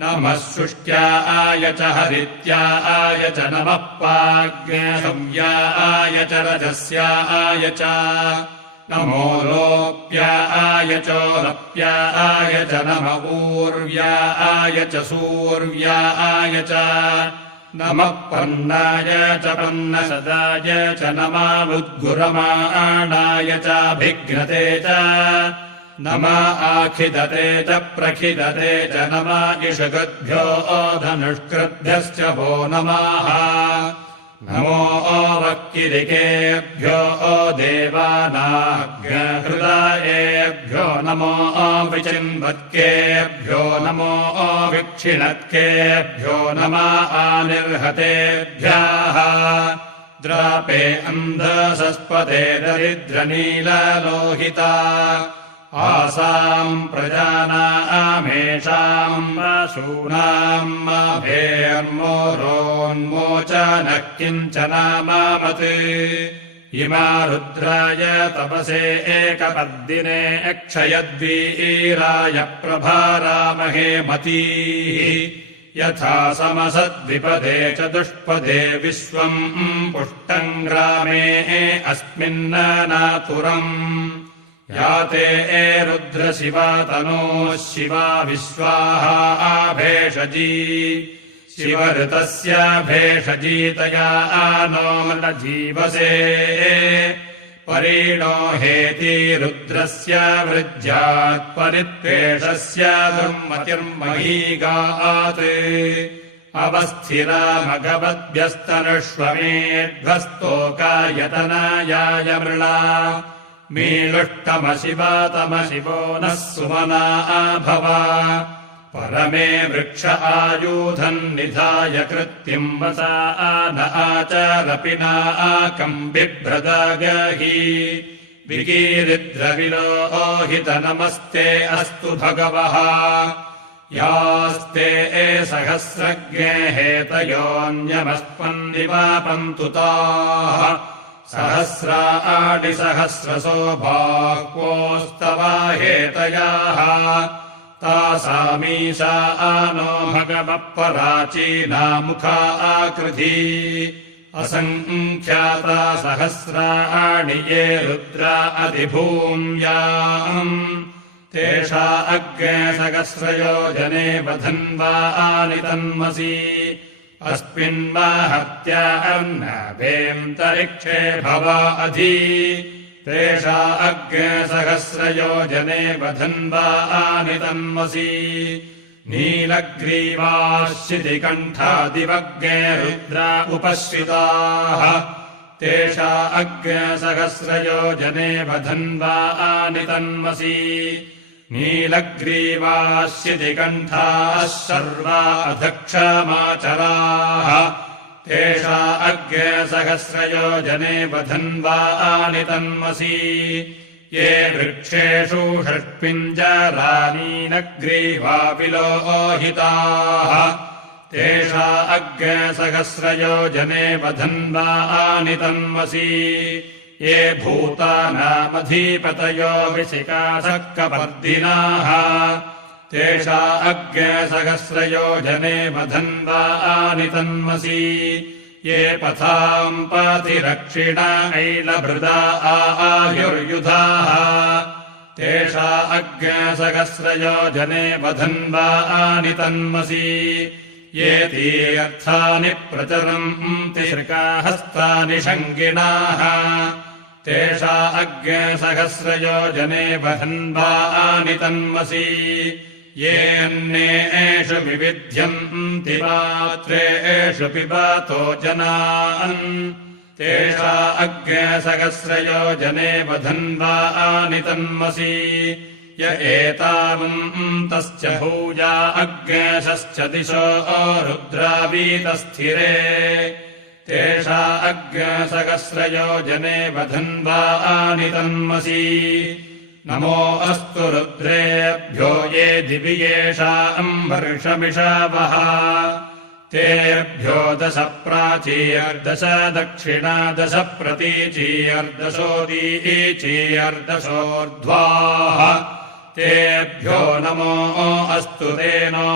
नमः शुष्ट्याय च हरित्याय च नमः पाग्यसंज्ञाय च रजस्याय च नमो लोप्याय चोलप्याय च नमः ऊर्व्याय च सूर्व्याय च नमः पन्नाय च पन्नसदाय च नमः उद्गुरमाणाय च भिघ्नते च नमः आखिदते च प्रखिदते च नमः इषगद्भ्यो धनुष्कृद्भ्यश्च वो नमः नमो वक्किरिकेभ्यो देवानाग्रहृदायेभ्यो नमो विचिन्वत्केभ्यो नमो विक्षिणत्केभ्यो नमः आनिर्हतेभ्यः द्रापे अन्धसस्पते दरिद्रनीललोहिता आसाम् प्रजानामेषाम् पशूनाम् भेर्मोरोन्मोचनः किञ्चन मामत् इमा रुद्राय तपसे एकपर्दिने क्षयद्वीराय प्रभारामहे मतीः यथा समसद्विपदे च दुष्पदे विश्वम् पुष्टम् ग्रामे अस्मिन्नातुरम् याते रुद्रशिवा तनोः शिवा विश्वाहा भेषजी शिवऋतस्य भेषजीतया नो मृतजीवसे परीणो हेति रुद्रस्य वृज्यात् परित्वेषस्य दुर्मतिर्महीगात् अवस्थिरामघवद्भ्यस्तनुष्वमेध्वस्तोकायतनायाय मृळा मीलुष्टमशिवातमशिवो नः सुमना भव परमे वृक्ष आयूधम् निधाय कृत्तिम् वसा न आचरपिनाकम् बिभ्रदागहि विकीरिद्रविलोहित नमस्ते अस्तु भगवः यास्ते सहस्रज्ञे हेतयोऽन्यमस्पन्दिवापन्तु ताः सहस्राडिसहस्रसो बाह्वोस्तवा हेतयाः तासामीशा नो भगवःपराचीना मुखा आकृधी असङ्ख्याता सहस्राणि ये रुद्रा अधिभूम्याम् तेषा अग्ने सहस्रयोजने वधन्वानि तन्मसि अस्मिन्माहत्या अन्नभेऽन्तरिक्षे भवा अधि तेषा अग्ने सहस्रयोजने वधन्वानि तन्मसि नीलग्रीवाः शितिकण्ठादिवग्ने रुद्रा उपश्रिताः तेषा अग्ने सहस्रयोजने वधन्वानि तन्मसि नीलग्रीवाः शितिकण्ठाः सर्वा अधक्षमाचराः एषा अग्ने सहस्रयोजने वधन्वानि तन्मसि ये वृक्षेषु षट्पिञ्जराणि नग्रीवापिलोहिताः तेषा अग्ने सहस्रयोजने वधन्वानि तन्मसि ये भूतानामधिपतयो वृषिकाशक्कपर्दिनाः तेषा अग्ने सहस्रयोजने वधन्वानि तन्मसि ये पथाम् पथिरक्षिणा ऐलभृदा आयुर्युधाः तेषा अग्ने सहस्रयोजने वधन्वानि तन्मसि ये तीर्थानि प्रचरन्ति श्रिकाहस्तानि शङ्गिनाः तेषा अग्ने सहस्रयोजने वधन्वानि तन्मसि ये अन्येषु विविध्यन्ति पात्रेषु पिबतो जनान् तेषा अग्ने सहस्रयोजने वधन्वानि तन्मसि य एतावन्तश्च भूया अग्नेशश्च दिशो रुद्रावीतस्थिरे तेषा अग्ने सहस्रयोजने वधन्वानि तन्मसि नमो अस्तु रुद्रेभ्यो ये दिवि येषाम् वर्षमिषावः तेभ्यो 10 प्राचीर्दश दक्षिणा 10 प्रतीचीर्दशोदीचीर्दशोर्ध्वाः तेभ्यो नमो अस्तु तेनो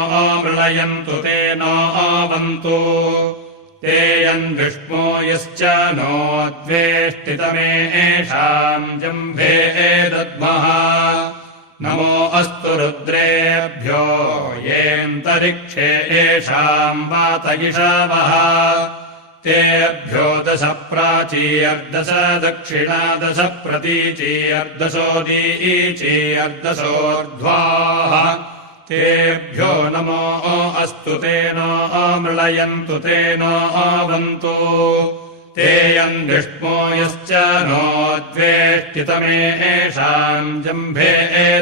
मृळयन्तु तेनो वन्तु ते यन्विष्मो यश्च नो द्वेष्टितमेषाम् जम्भे दद्मः नमो अस्तु रुद्रेभ्यो येऽन्तरिक्षे येषाम् वातयिषावः तेभ्यो 10 प्राचीर्दश दक्षिणा 10 प्रतीचीर्दशोदीचीर्दशोर्ध्वाः तेभ्यो नमो अस्तु तेनो मृळयन्तु तेनो वन्तु ते यन्विष्मो यश्च नो द्वेष्टितमेषाम् जम्भे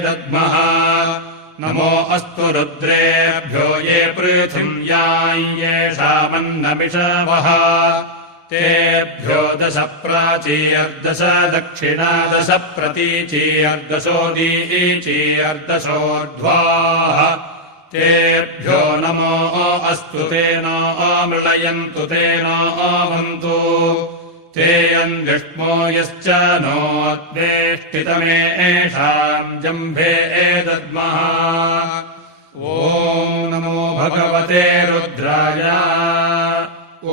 दद्मः नमो अस्तु रुद्रेभ्यो ये पृथिव्याम् येषामन्नमिषवः तेभ्यो 10 प्राचीर्दश दक्षिणा 10 प्रतीचीर्दशोदीचीर्दशोर्ध्वाः तेभ्यो नमो अस्तु तेनो मृळयन्तु तेनो वन्तु ते यन्विष्मो यश्च नो द्वेष्टितमेषाम् जम्भे दद्मः ॐ नमो भगवते रुद्राय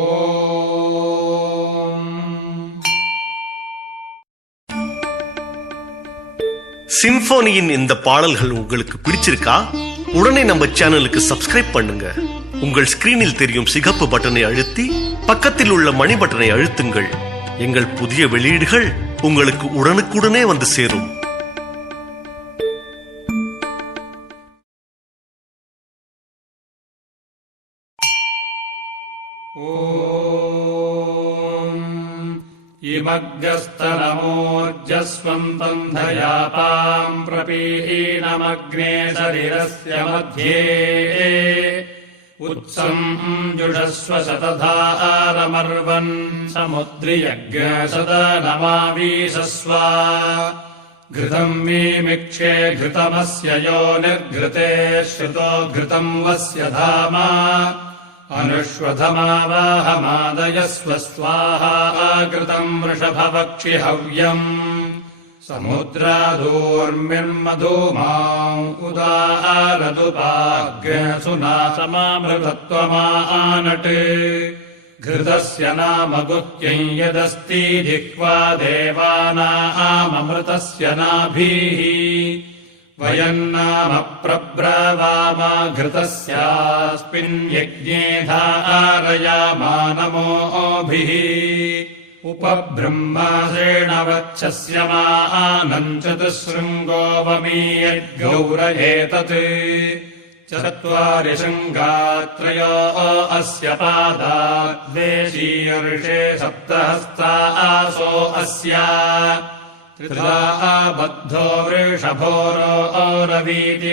ॐ சிம்போனியின் இந்த பாடல்கள் உங்களுக்கு பிடிச்சிருக்கா? உடனே நம்ம சேனலுக்கு சப்ஸ்கிரைப் பண்ணுங்க. உங்கள் ஸ்கிரீனில் தெரியும் சிகப்பு பட்டனை அழுத்தி பக்கத்தில் உள்ள மணி பட்டனை அழுத்துங்கள். எங்கள் புதிய வெளியீடுகள் உங்களுக்கு உடனுக்குடனே வந்து சேரும். इमग्रस्तनमोर्जस्वन्तम् धयापाम् प्रपीनमग्ने शरीरस्य मध्ये उत्सञ्जुषस्व शतधारमर्वन् समुद्रियज्ञसदनमावीशस्व घृतम् मीमिक्षे घृतमस्य यो निर्घृते श्रुतो घृतम् वस्य धामा अनुष्वधमावाहमादयस्व स्वाहा घृतम् वृषभवक्षि हव्यम् समुद्रादूर्मिर्मधूमाम् उदारदुपाग्रसुनासमामृतत्वमानट् घृतस्य नाम गुह्यम् यदस्ति जिह्वा देवानाममृतस्य नाभिः वयम् नाम प्रब्रवाम घृतस्यास्मिन् यज्ञे धारयामा नमोभिः उपब्रह्मासेण वक्षस्य मानम् चतुःशृङ्गोपमीयद्गौर एतत् 4 शृङ्गात्रयो अस्य पादाद्वे शीर्षे 7 हस्तासो अस्य त्रिधा बद्धो वृषभोरवीति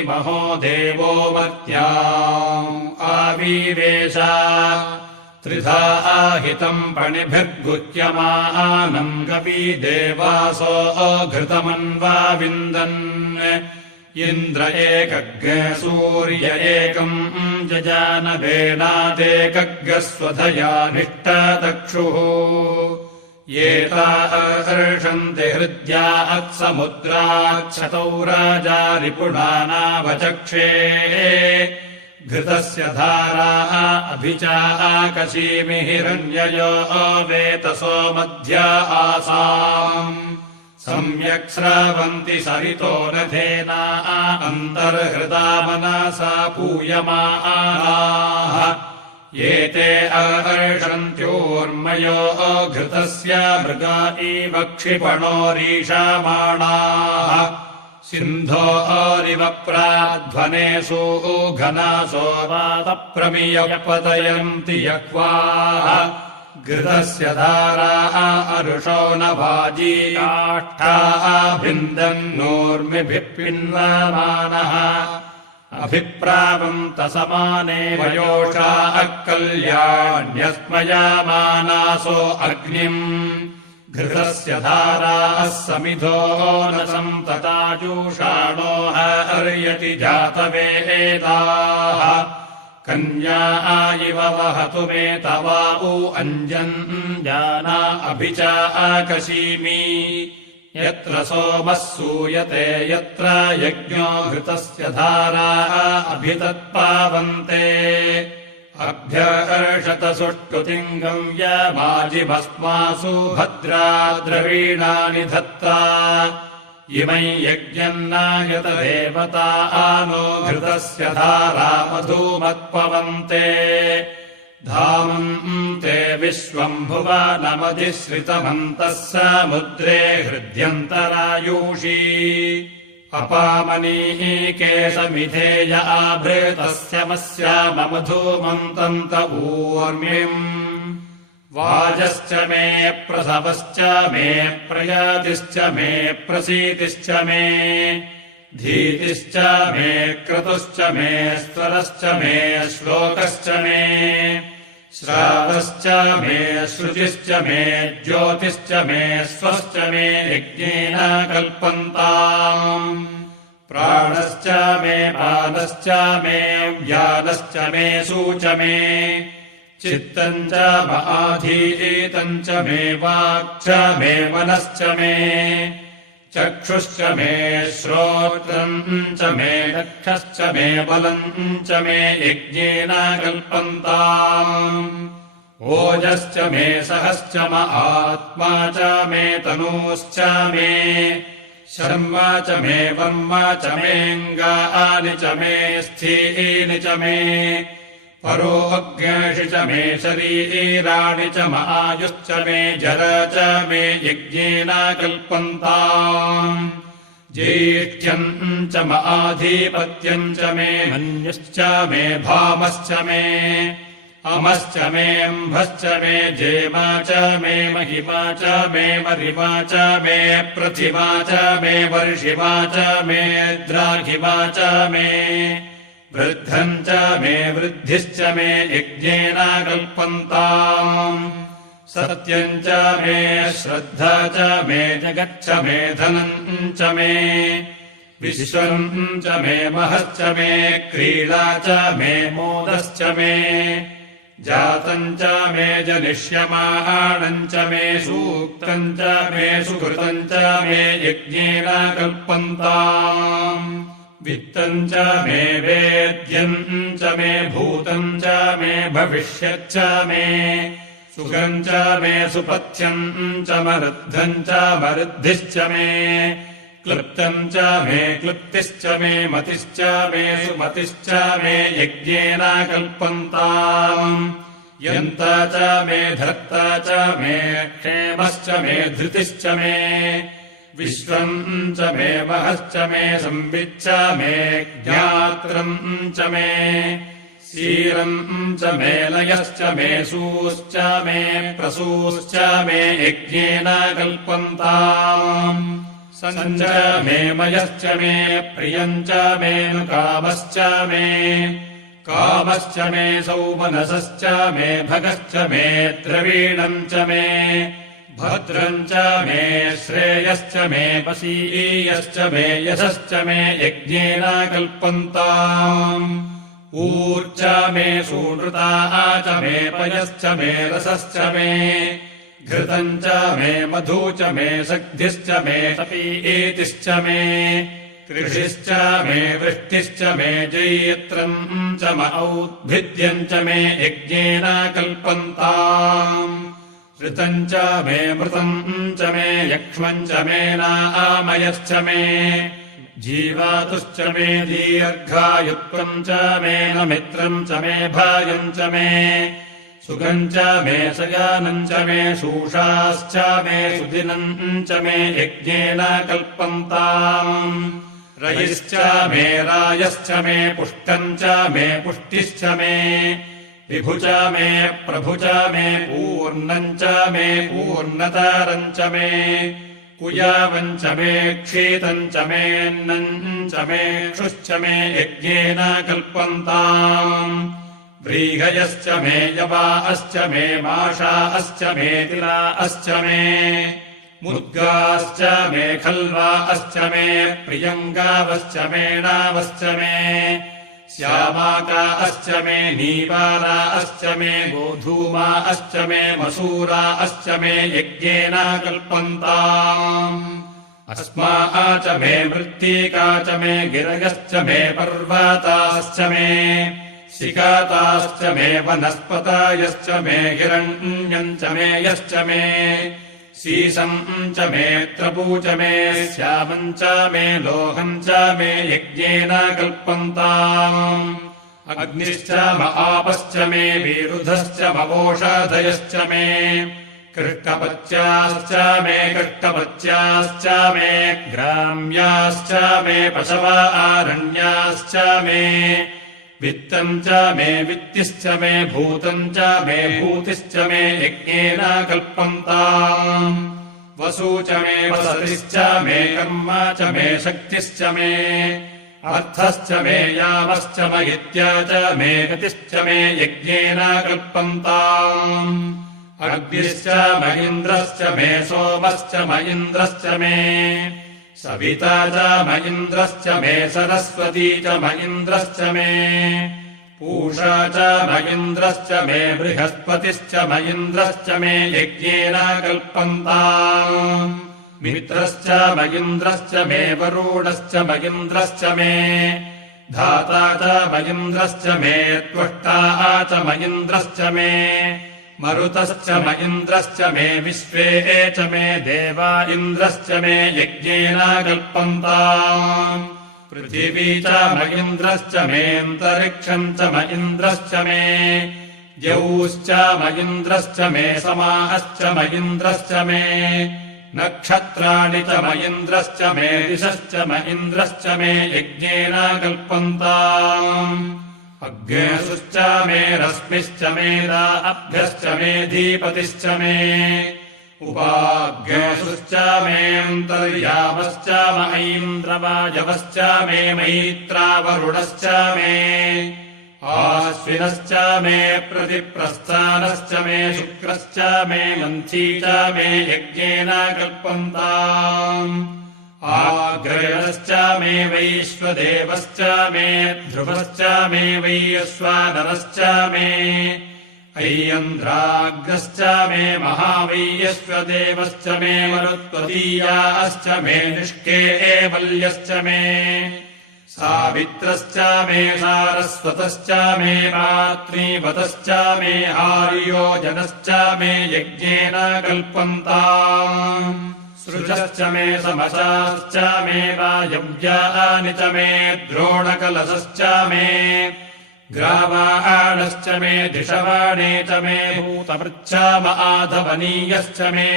महो देवो मत्याम् आविवेश त्रिधा आहितम् पणिभिर्गुह्यमानम् कपीदेवासो घृतमन्वाविन्दन् इन्द्र एकग्र सूर्य एकम् जजानवेनादेकग्रस्वधया निष्टदक्षुः एता हर्षन्ति हृद्या समुद्राक्षतौ राजा रिपुणानावचक्षे घृतस्य धाराः अभिचाकशीमि हिरण्ययो वेतसो मध्या आसाम् सम्यक् स्रावन्ति सरितो रथेना अन्तर्हृदा मनसा पूयमानाः एते अहर्षन्त्योर्मयो घृतस्य मृगा इव क्षिपणोरीषामाणाः सिन्धोरिव प्राध्वनेषु घनासो वातप्रमियपतयन्ति यक्वाः घृतस्य धाराः अरुषो न वाजीकाष्ठाः भिन्दन्नूर्मिभिः पिन्वामानः अभिप्रावन्त समाने वयोषा कल्याण्यस्मयामानासो अग्निम् घृतस्य धाराः समिधो न सन्तताजुषाणो हर्यति जातवेदाः कन्या इव वहतु मे तवा अञ्जन् जाना अभिचाकशीमि यत्र सोमः सूयते यत्र यज्ञो घृतस्य धाराः अभितत्पावन्ते अभ्यर्षत सुष्टुतिङ्गम् यमाजिभस्मासु भद्रा द्रवीणानि धत्ता इमै यज्ञन्नायत देवता नो घृतस्य धारा मधुमत्पवन्ते धामन्ते विश्वम् भुवनमधिश्रितमन्तः समुद्रे हृद्यन्तरायुषी अपामनीः केशमिधेय आभृतस्य मस्याम मधुमन्तन्त ऊर्मिम् वाजश्च मे प्रसवश्च मे प्रयातिश्च मे प्रसीतिश्च मे धीतिश्च मे क्रतुश्च मे स्वरश्च मे श्लोकश्च मे श्रावश्च मे श्रुतिश्च मे ज्योतिश्च मे स्वश्च मे यज्ञेन कल्पन्ताम् प्राणश्च मे पानश्च मे व्यानश्च मे सूच मे चित्तम् च माधीतम् च मे वाक् च मे मनश्च मे चक्षुश्च मे श्रोत्रम् च मे रक्षश्च मे बलम् च मे यज्ञेन कल्पन्ताम् ओजश्च मे सहश्च म आत्मा च मे तनूश्च मे शर्म च मे वर्म च मेऽङ्गानि च मे स्थीनि च मे परोऽग्नेषु च मे शरीराणि च आयुश्च मे जर च मे यज्ञेन कल्पन्ताम् ज्येष्ठ्यम् च आधिपत्यम् च मे मन्युश्च मे भामश्च मे अमश्च मे अम्भश्च मे जेमा च मे महिमा च मे मरिमा च मे प्रतिमा च मे वर्षिमा च मे द्राघिमा च मे वृद्धम् च मे वृद्धिश्च मे यज्ञेन कल्पन्ताम् सत्यम् च मे श्रद्धा च मे जगच्च मे धनम् च मे विश्वम् च मे महश्च मे क्रीडा च मे मोदश्च मे जातम् च मे जनिष्यमाणम् च मे सूक्तम् च मे सुकृतम् च मे यज्ञेन कल्पन्ताम् वित्तम् च मे वेद्यम् च मे भूतम् च मे भविष्यच्च मे सुखम् च मे सुपथ्यम् च मरुद्धम् च मरुद्धिश्च मे क्लृप्तम् च मे क्लृप्तिश्च मे मतिश्च मे सुमतिश्च मे यज्ञेन कल्पन्ताम् यन्ता च मे धर्ता च मे क्षेमश्च मे धृतिश्च मे विश्वम् च मे महश्च मे संविच्च मे ज्ञात्रम् च मे क्षीरम् च मे लयश्च मे सूश्च मे प्रसूश्च मे यज्ञेन कल्पन्ताम् सञ्च मे मयश्च मे प्रियम् च मे नु कामश्च मे कामश्च मे सौमनसश्च मे भगश्च मे द्रवीणम् च मे भद्रम् च मे श्रेयश्च मे वसीयश्च मे यशश्च मे यज्ञेन कल्पन्ताम् ऊर्च मे सूनृता च मे पयश्च मे रसश्च मे घृतम् च मे मधु च मे सग्धिश्च मे तपीतिश्च मे कृषिश्च मे वृष्टिश्च मे जयत्रम् च म औद्भिद्यम् च मे यज्ञेन कल्पन्ताम् ऋतम् च मे मृतम् च मे यक्ष्मम् च मे नामयश्च मे जीवातुश्च मे दीर्घायुत्वम् च मे नमित्रम् च मे भायम् च मे सुखम् च मे शयानम् च मे शूषाश्च मे सुदिनम् च मे यज्ञेन कल्पन्ताम् रयिश्च मे रायश्च मे पुष्टम् च मे पुष्टिश्च मे विभु च मे प्रभु च मे पूर्णम् च मे पूर्णतारम् च मे कुयावम् च मे क्षीतम् च मेऽन्नम् च मे क्षुश्च मे यज्ञेन कल्पन्ताम् व्रीहयश्च मे यवाश्च मे माषाश्च मे तिलाश्च मे मुद्गाश्च मे खल्वाश्च मे प्रियङ्गावश्च मे नावश्च मे श्यामाकाश्च मे नीवाराश्च मे गोधूमाश्च मे मसूराश्च मे यज्ञेन कल्पन्ताम् अस्मा च मे मृत्तिका च मे गिरयश्च मे पर्वताश्च मे शिकाताश्च मे वनस्पतयश्च मे हिरण्यम् च मे यश्च मे शीशम् च मे त्रपू च मे श्यामम् च मे लोहम् च मे यज्ञेन कल्पन्ताम् अग्निश्च म आपश्च मे विरुधश्च मवोषधयश्च मे कृष्टपच्याश्च मे कृष्टपच्याश्च मे ग्राम्याश्च मे पशवा आरण्याश्च मे वित्तम् च मे वित्तिश्च मे भूतम् च मे भूतिश्च मे यज्ञेन कल्पन्ताम् वसु च मे वसतिश्च मे कर्म च मे शक्तिश्च मे अर्थश्च मे यावश्च महित्या च मे गतिश्च मे यज्ञेन कल्पन्ताम् अग्निश्च महीन्द्रश्च मे सोमश्च महीन्द्रश्च मे सविता च महीन्द्रश्च मे सरस्वती च महीन्द्रश्च मे पूषा च महीन्द्रश्च मे बृहस्पतिश्च महीन्द्रश्च मे यज्ञेन कल्पन्ताम् मित्रश्च महीन्द्रश्च मे वरुणश्च महीन्द्रश्च मे धाता च महीन्द्रश्च मे त्वष्टा च महीन्द्रश्च मे मरुतश्च महीन्द्रश्च मे विश्वे च मे देवा इन्द्रश्च मे यज्ञेन कल्पन्ताम् पृथिवी च महीन्द्रश्च मेऽन्तरिक्षम् च महीन्द्रश्च मे द्यौश्च महीन्द्रश्च मे समाश्च महीन्द्रश्च मे नक्षत्राणि च महीन्द्रश्च मे दिशश्च महीन्द्रश्च मे यज्ञेन कल्पन्ताम् अग्नेशुश्च मे रश्मिश्च मे राभ्यश्च मे धीपतिश्च मे उपाग्नेशुश्च मेऽन्तर्यामश्च महीन्द्रवायवश्च मे मैत्रावरुणश्च मे आश्विनश्च मे प्रतिप्रस्थानश्च मे शुक्रश्च मे मन्थी च मे यज्ञेन कल्पन्ताम् आग्रयणश्च मे वैश्वदेवश्च मे ध्रुवश्च मे वैश्वानरश्च मे ऐन्द्राग्रश्च मे महावैश्वदेवश्च मे मरुत्वतीयाश्च मे निष्केवल्यश्च मे सावित्रश्च मे सारस्वतश्च मे मातृवतश्च मे आर्योजनश्च मे यज्ञेन कल्पन्ताम् सृजश्च मे समसाश्च मे वायव्यानि च मे द्रोणकलशश्च मे ग्रावाणश्च मे दिशवाणे च मे भूतवृच्छ माधवनीयश्च मे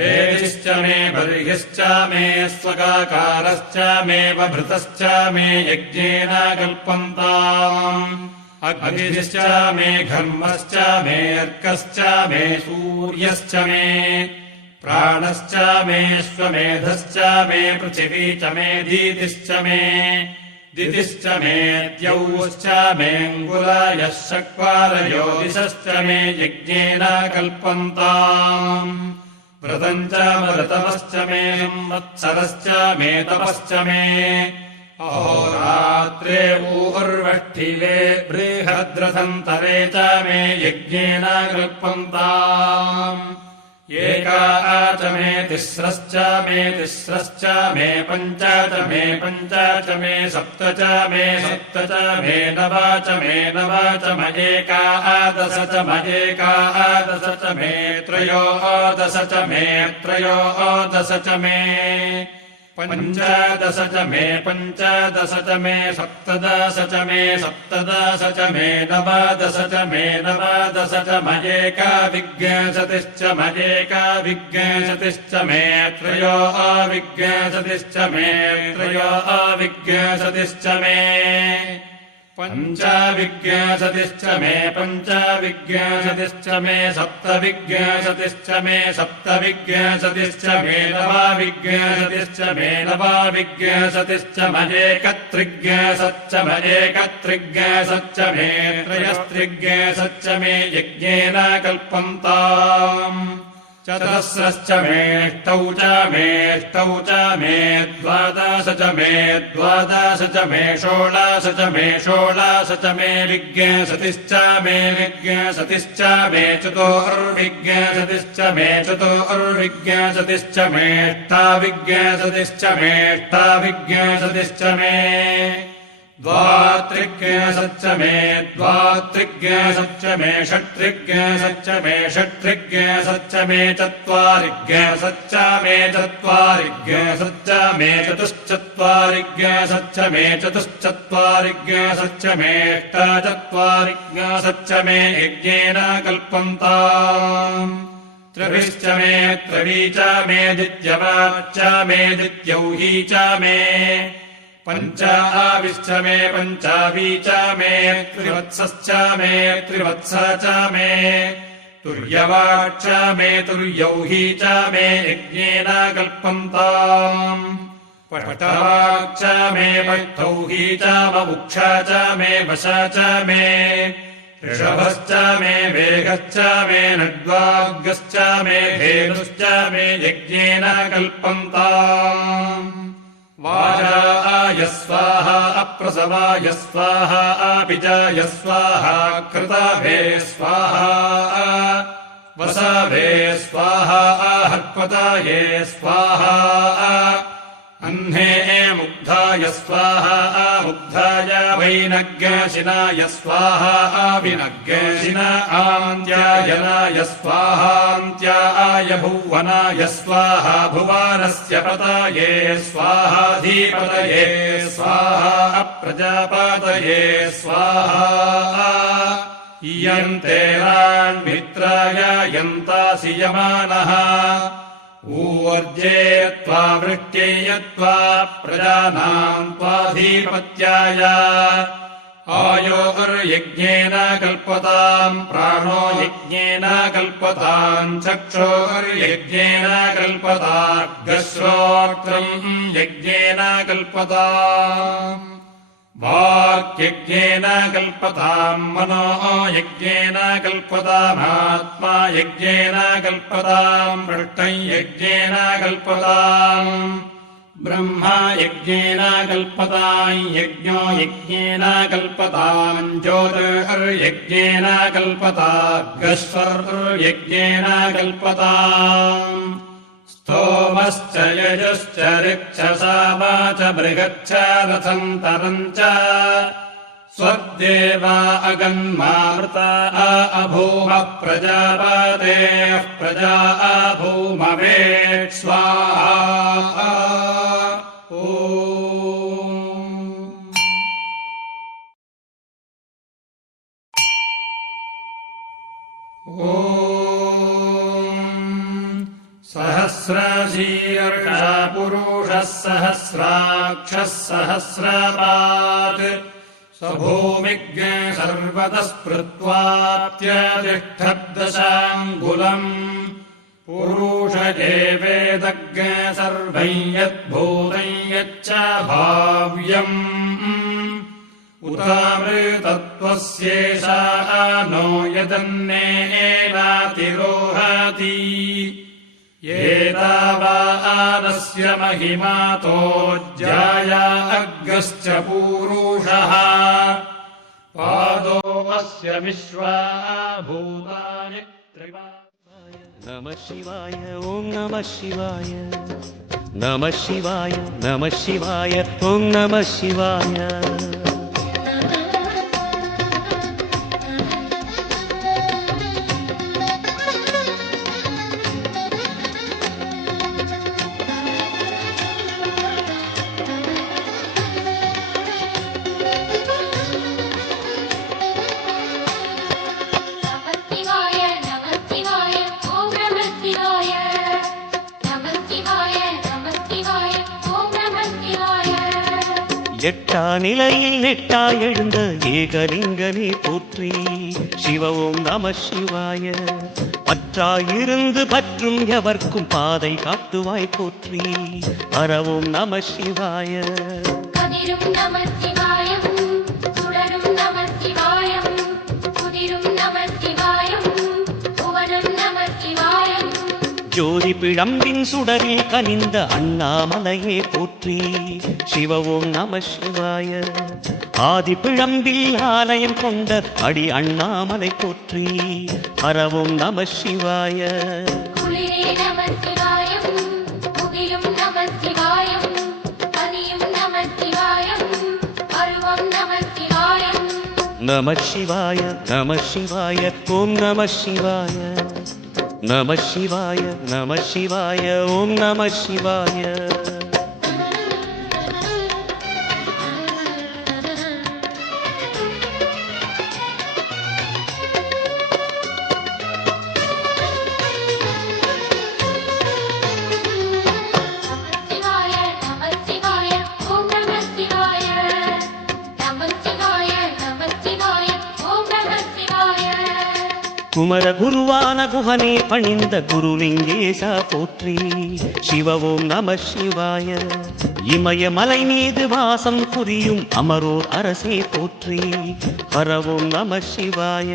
वेदिश्च मे बर्हिश्च मे स्वगाकारश्च मे वभृतश्च मे यज्ञेन कल्पन्ताम् अग्निश्च मे घर्मश्च मे अर्कश्च मे सूर्यश्च मे प्राणश्च मे श्वमेधश्च मे पृथिवी च मे दीतिश्च मे दितिश्च मे द्यौश्च मेऽङ्गुलायः शक्वालयो दिशश्च मे यज्ञेन कल्पन्ताम् व्रतम् च मृतवश्च मे संवत्सरश्च मे तपश्च मे अहोरात्रे ऊर्वष्ठिले बृहद्रथन्तरे च मे यज्ञेन कल्पन्ताम् एका च मे तिस्रश्च मे पञ्च च मे पञ्च च मे सप्त च मे नव च मे एकादश च एकादश च मे त्रयोदश च मे त्रयोदश च मे पञ्चदश च मे पञ्चदश च मे सप्तदश च मे सप्तदश च मे नवदश च मे नवदश च एकाविंशतिश्च एकाविंशतिश्च मे त्रयोविंशतिश्च मे त्रयोविंशतिश्च मे पञ्चविंशतिश्च मे पञ्चविंशतिश्च मे सप्तविंशतिश्च मे सप्तविंशतिश्च मे नवविंशतिश्च मे नवविंशतिश्च एकत्रिंशच्च एकत्रिंशच्च मे त्रयस्त्रिंशच्च मे यज्ञेन कल्पन्ताम् चतुस्रश्च मेष्टौ च मे द्वादश च मे षोडश च मे विंशतिश्च मे चतुर्विंशतिश्च मे चतुर्विंशतिश्च मेष्टाविंशतिश्च मे द्वात्रिंशच्च मे षट्त्रिंशच्च मे चत्वारिंशच्च मे चतुश्चत्वारिंशच्च मे चतुश्चत्वारिंशच्च मेऽष्टचत्वारिंशच्च मे यज्ञेन कल्पन्ताम् त्रिभिश्च मे त्रयी च मे द्वितीयवाच्च मे द्वितीयौही च मे पञ्चाविश्च मे पञ्चावी च मे त्रिवत्सश्च मे त्रिवत्स च मे तुर्यवाच्च मे तुर्यौही च मे यज्ञेन कल्पन्ताम् पष्टवाच्च मे पष्टौही च मुक्षा च मे वशा च मे ऋषभश्च मे वेगश्च मे नड्वाग्गश्च मे धेनुश्च मे यज्ञेन कल्पन्ताम् वाजाय स्वाहा अप्रसवाय स्वाहा अपिजाय स्वाहा कृताभे स्वाहा वसाभे स्वाहा हर्पताये स्वाहा अह्ने मुग्धाय स्वाहा मुग्धाय वैनग्यशिनाय स्वाहा विनग्यशिना आन्त्यायनाय स्वाहान्त्याय भुवनाय स्वाहा भुवानस्य पताये स्वाहाधिपतये स्वाहा प्रजापतये स्वाहा इयन्ते रान्मित्राय यन्तासि यमानः ऊर्जे त्वा वृष्ट्यै त्वा प्रजानाम् त्वाधिपत्याय आयोर्यज्ञेन कल्पताम् प्राणो यज्ञेन कल्पताम् चक्षुर्यज्ञेन कल्पतार्गश्रोत्रम् यज्ञेन कल्पताम् वाक्यज्ञेन कल्पताम् मनो यज्ञेन कल्पतामात्मा यज्ञेन कल्पताम् पृष्ठम् यज्ञेन कल्पताम् ब्रह्मा यज्ञेन कल्पताम् यज्ञो यज्ञेन कल्पताम् ज्योतिर्यज्ञेन कल्पतार्गश्वर्यज्ञेन कल्पताम् स्तोमश्च यजुश्च ऋक्षसामा च मृगच्च रथन्तरम् च स्वदेवा अगन्मार्ता अभूमः प्रजापतेः प्रजा अभूमवे स्वाहा सहस्रशीर्षा पुरुषः सहस्राक्षः सहस्रपात् स्वभूमिज्ञ सर्वतः स्मृत्वात्यतिष्ठद्दशाङ्गुलम् पुरुषये वेदज्ञ सर्वं यद्भूतं यच्च भाव्यम् उतामृतत्वस्येषा नो यदन्नेनातिरोहति एतावानस्य महिमातोऽज्जाया अग्गश्च पूरुषः पादोऽस्य विश्वा भूतानि त्रिपाद नमः शिवाय ॐ नमः शिवाय नमः शिवाय नमः शिवाय ॐ नमः शिवाय எட்டா நிலையில் நெட்டா எழுந்த ஏகலிங்கனே போற்றி சிவ ஓம் நம சிவாய பற்றாயிருந்து பற்றும் எவர்க்கும் பாதை காட்டுவாய் போற்றி ஹர ஓம் நம சிவாய கதிரும் நம சிவாயம் சுடரும் நம சிவாயம் குதிரும் நம சிவாயம் புவனம் நம சிவாயம் ஜோதி பிழம்பின் சுடரில் கனிந்த அண்ணாமலையே போற்றி சிவ ஓம் நம சிவாய ஆதி பிழம்பில் ஆலயம் கொண்ட அடி அண்ணாமலை போற்றி ஹர ஓம் நம சிவாய குளிரே நம சிவாயம் முகிலும் நம சிவாயம் பனியும் நம சிவாயம் பருவம் நம சிவாயம் நம சிவாய நம சிவாய ஓம் நம சிவாய நம சிவாய நம சிவாய ஓம் நம சிவாய சிவாய நம சிவாய ஓம் நம சிவாய நம சிவாய நம சிவாய ஓம் நம சிவாய குமர குருவான குகனே பணிந்த குருலிங்கேசா போற்றி சிவ ஓம் நம சிவாய இமயமலை மீது வாசம் புரியும் அமரோர் அரசே போற்றி ஹர ஓம் நம சிவாய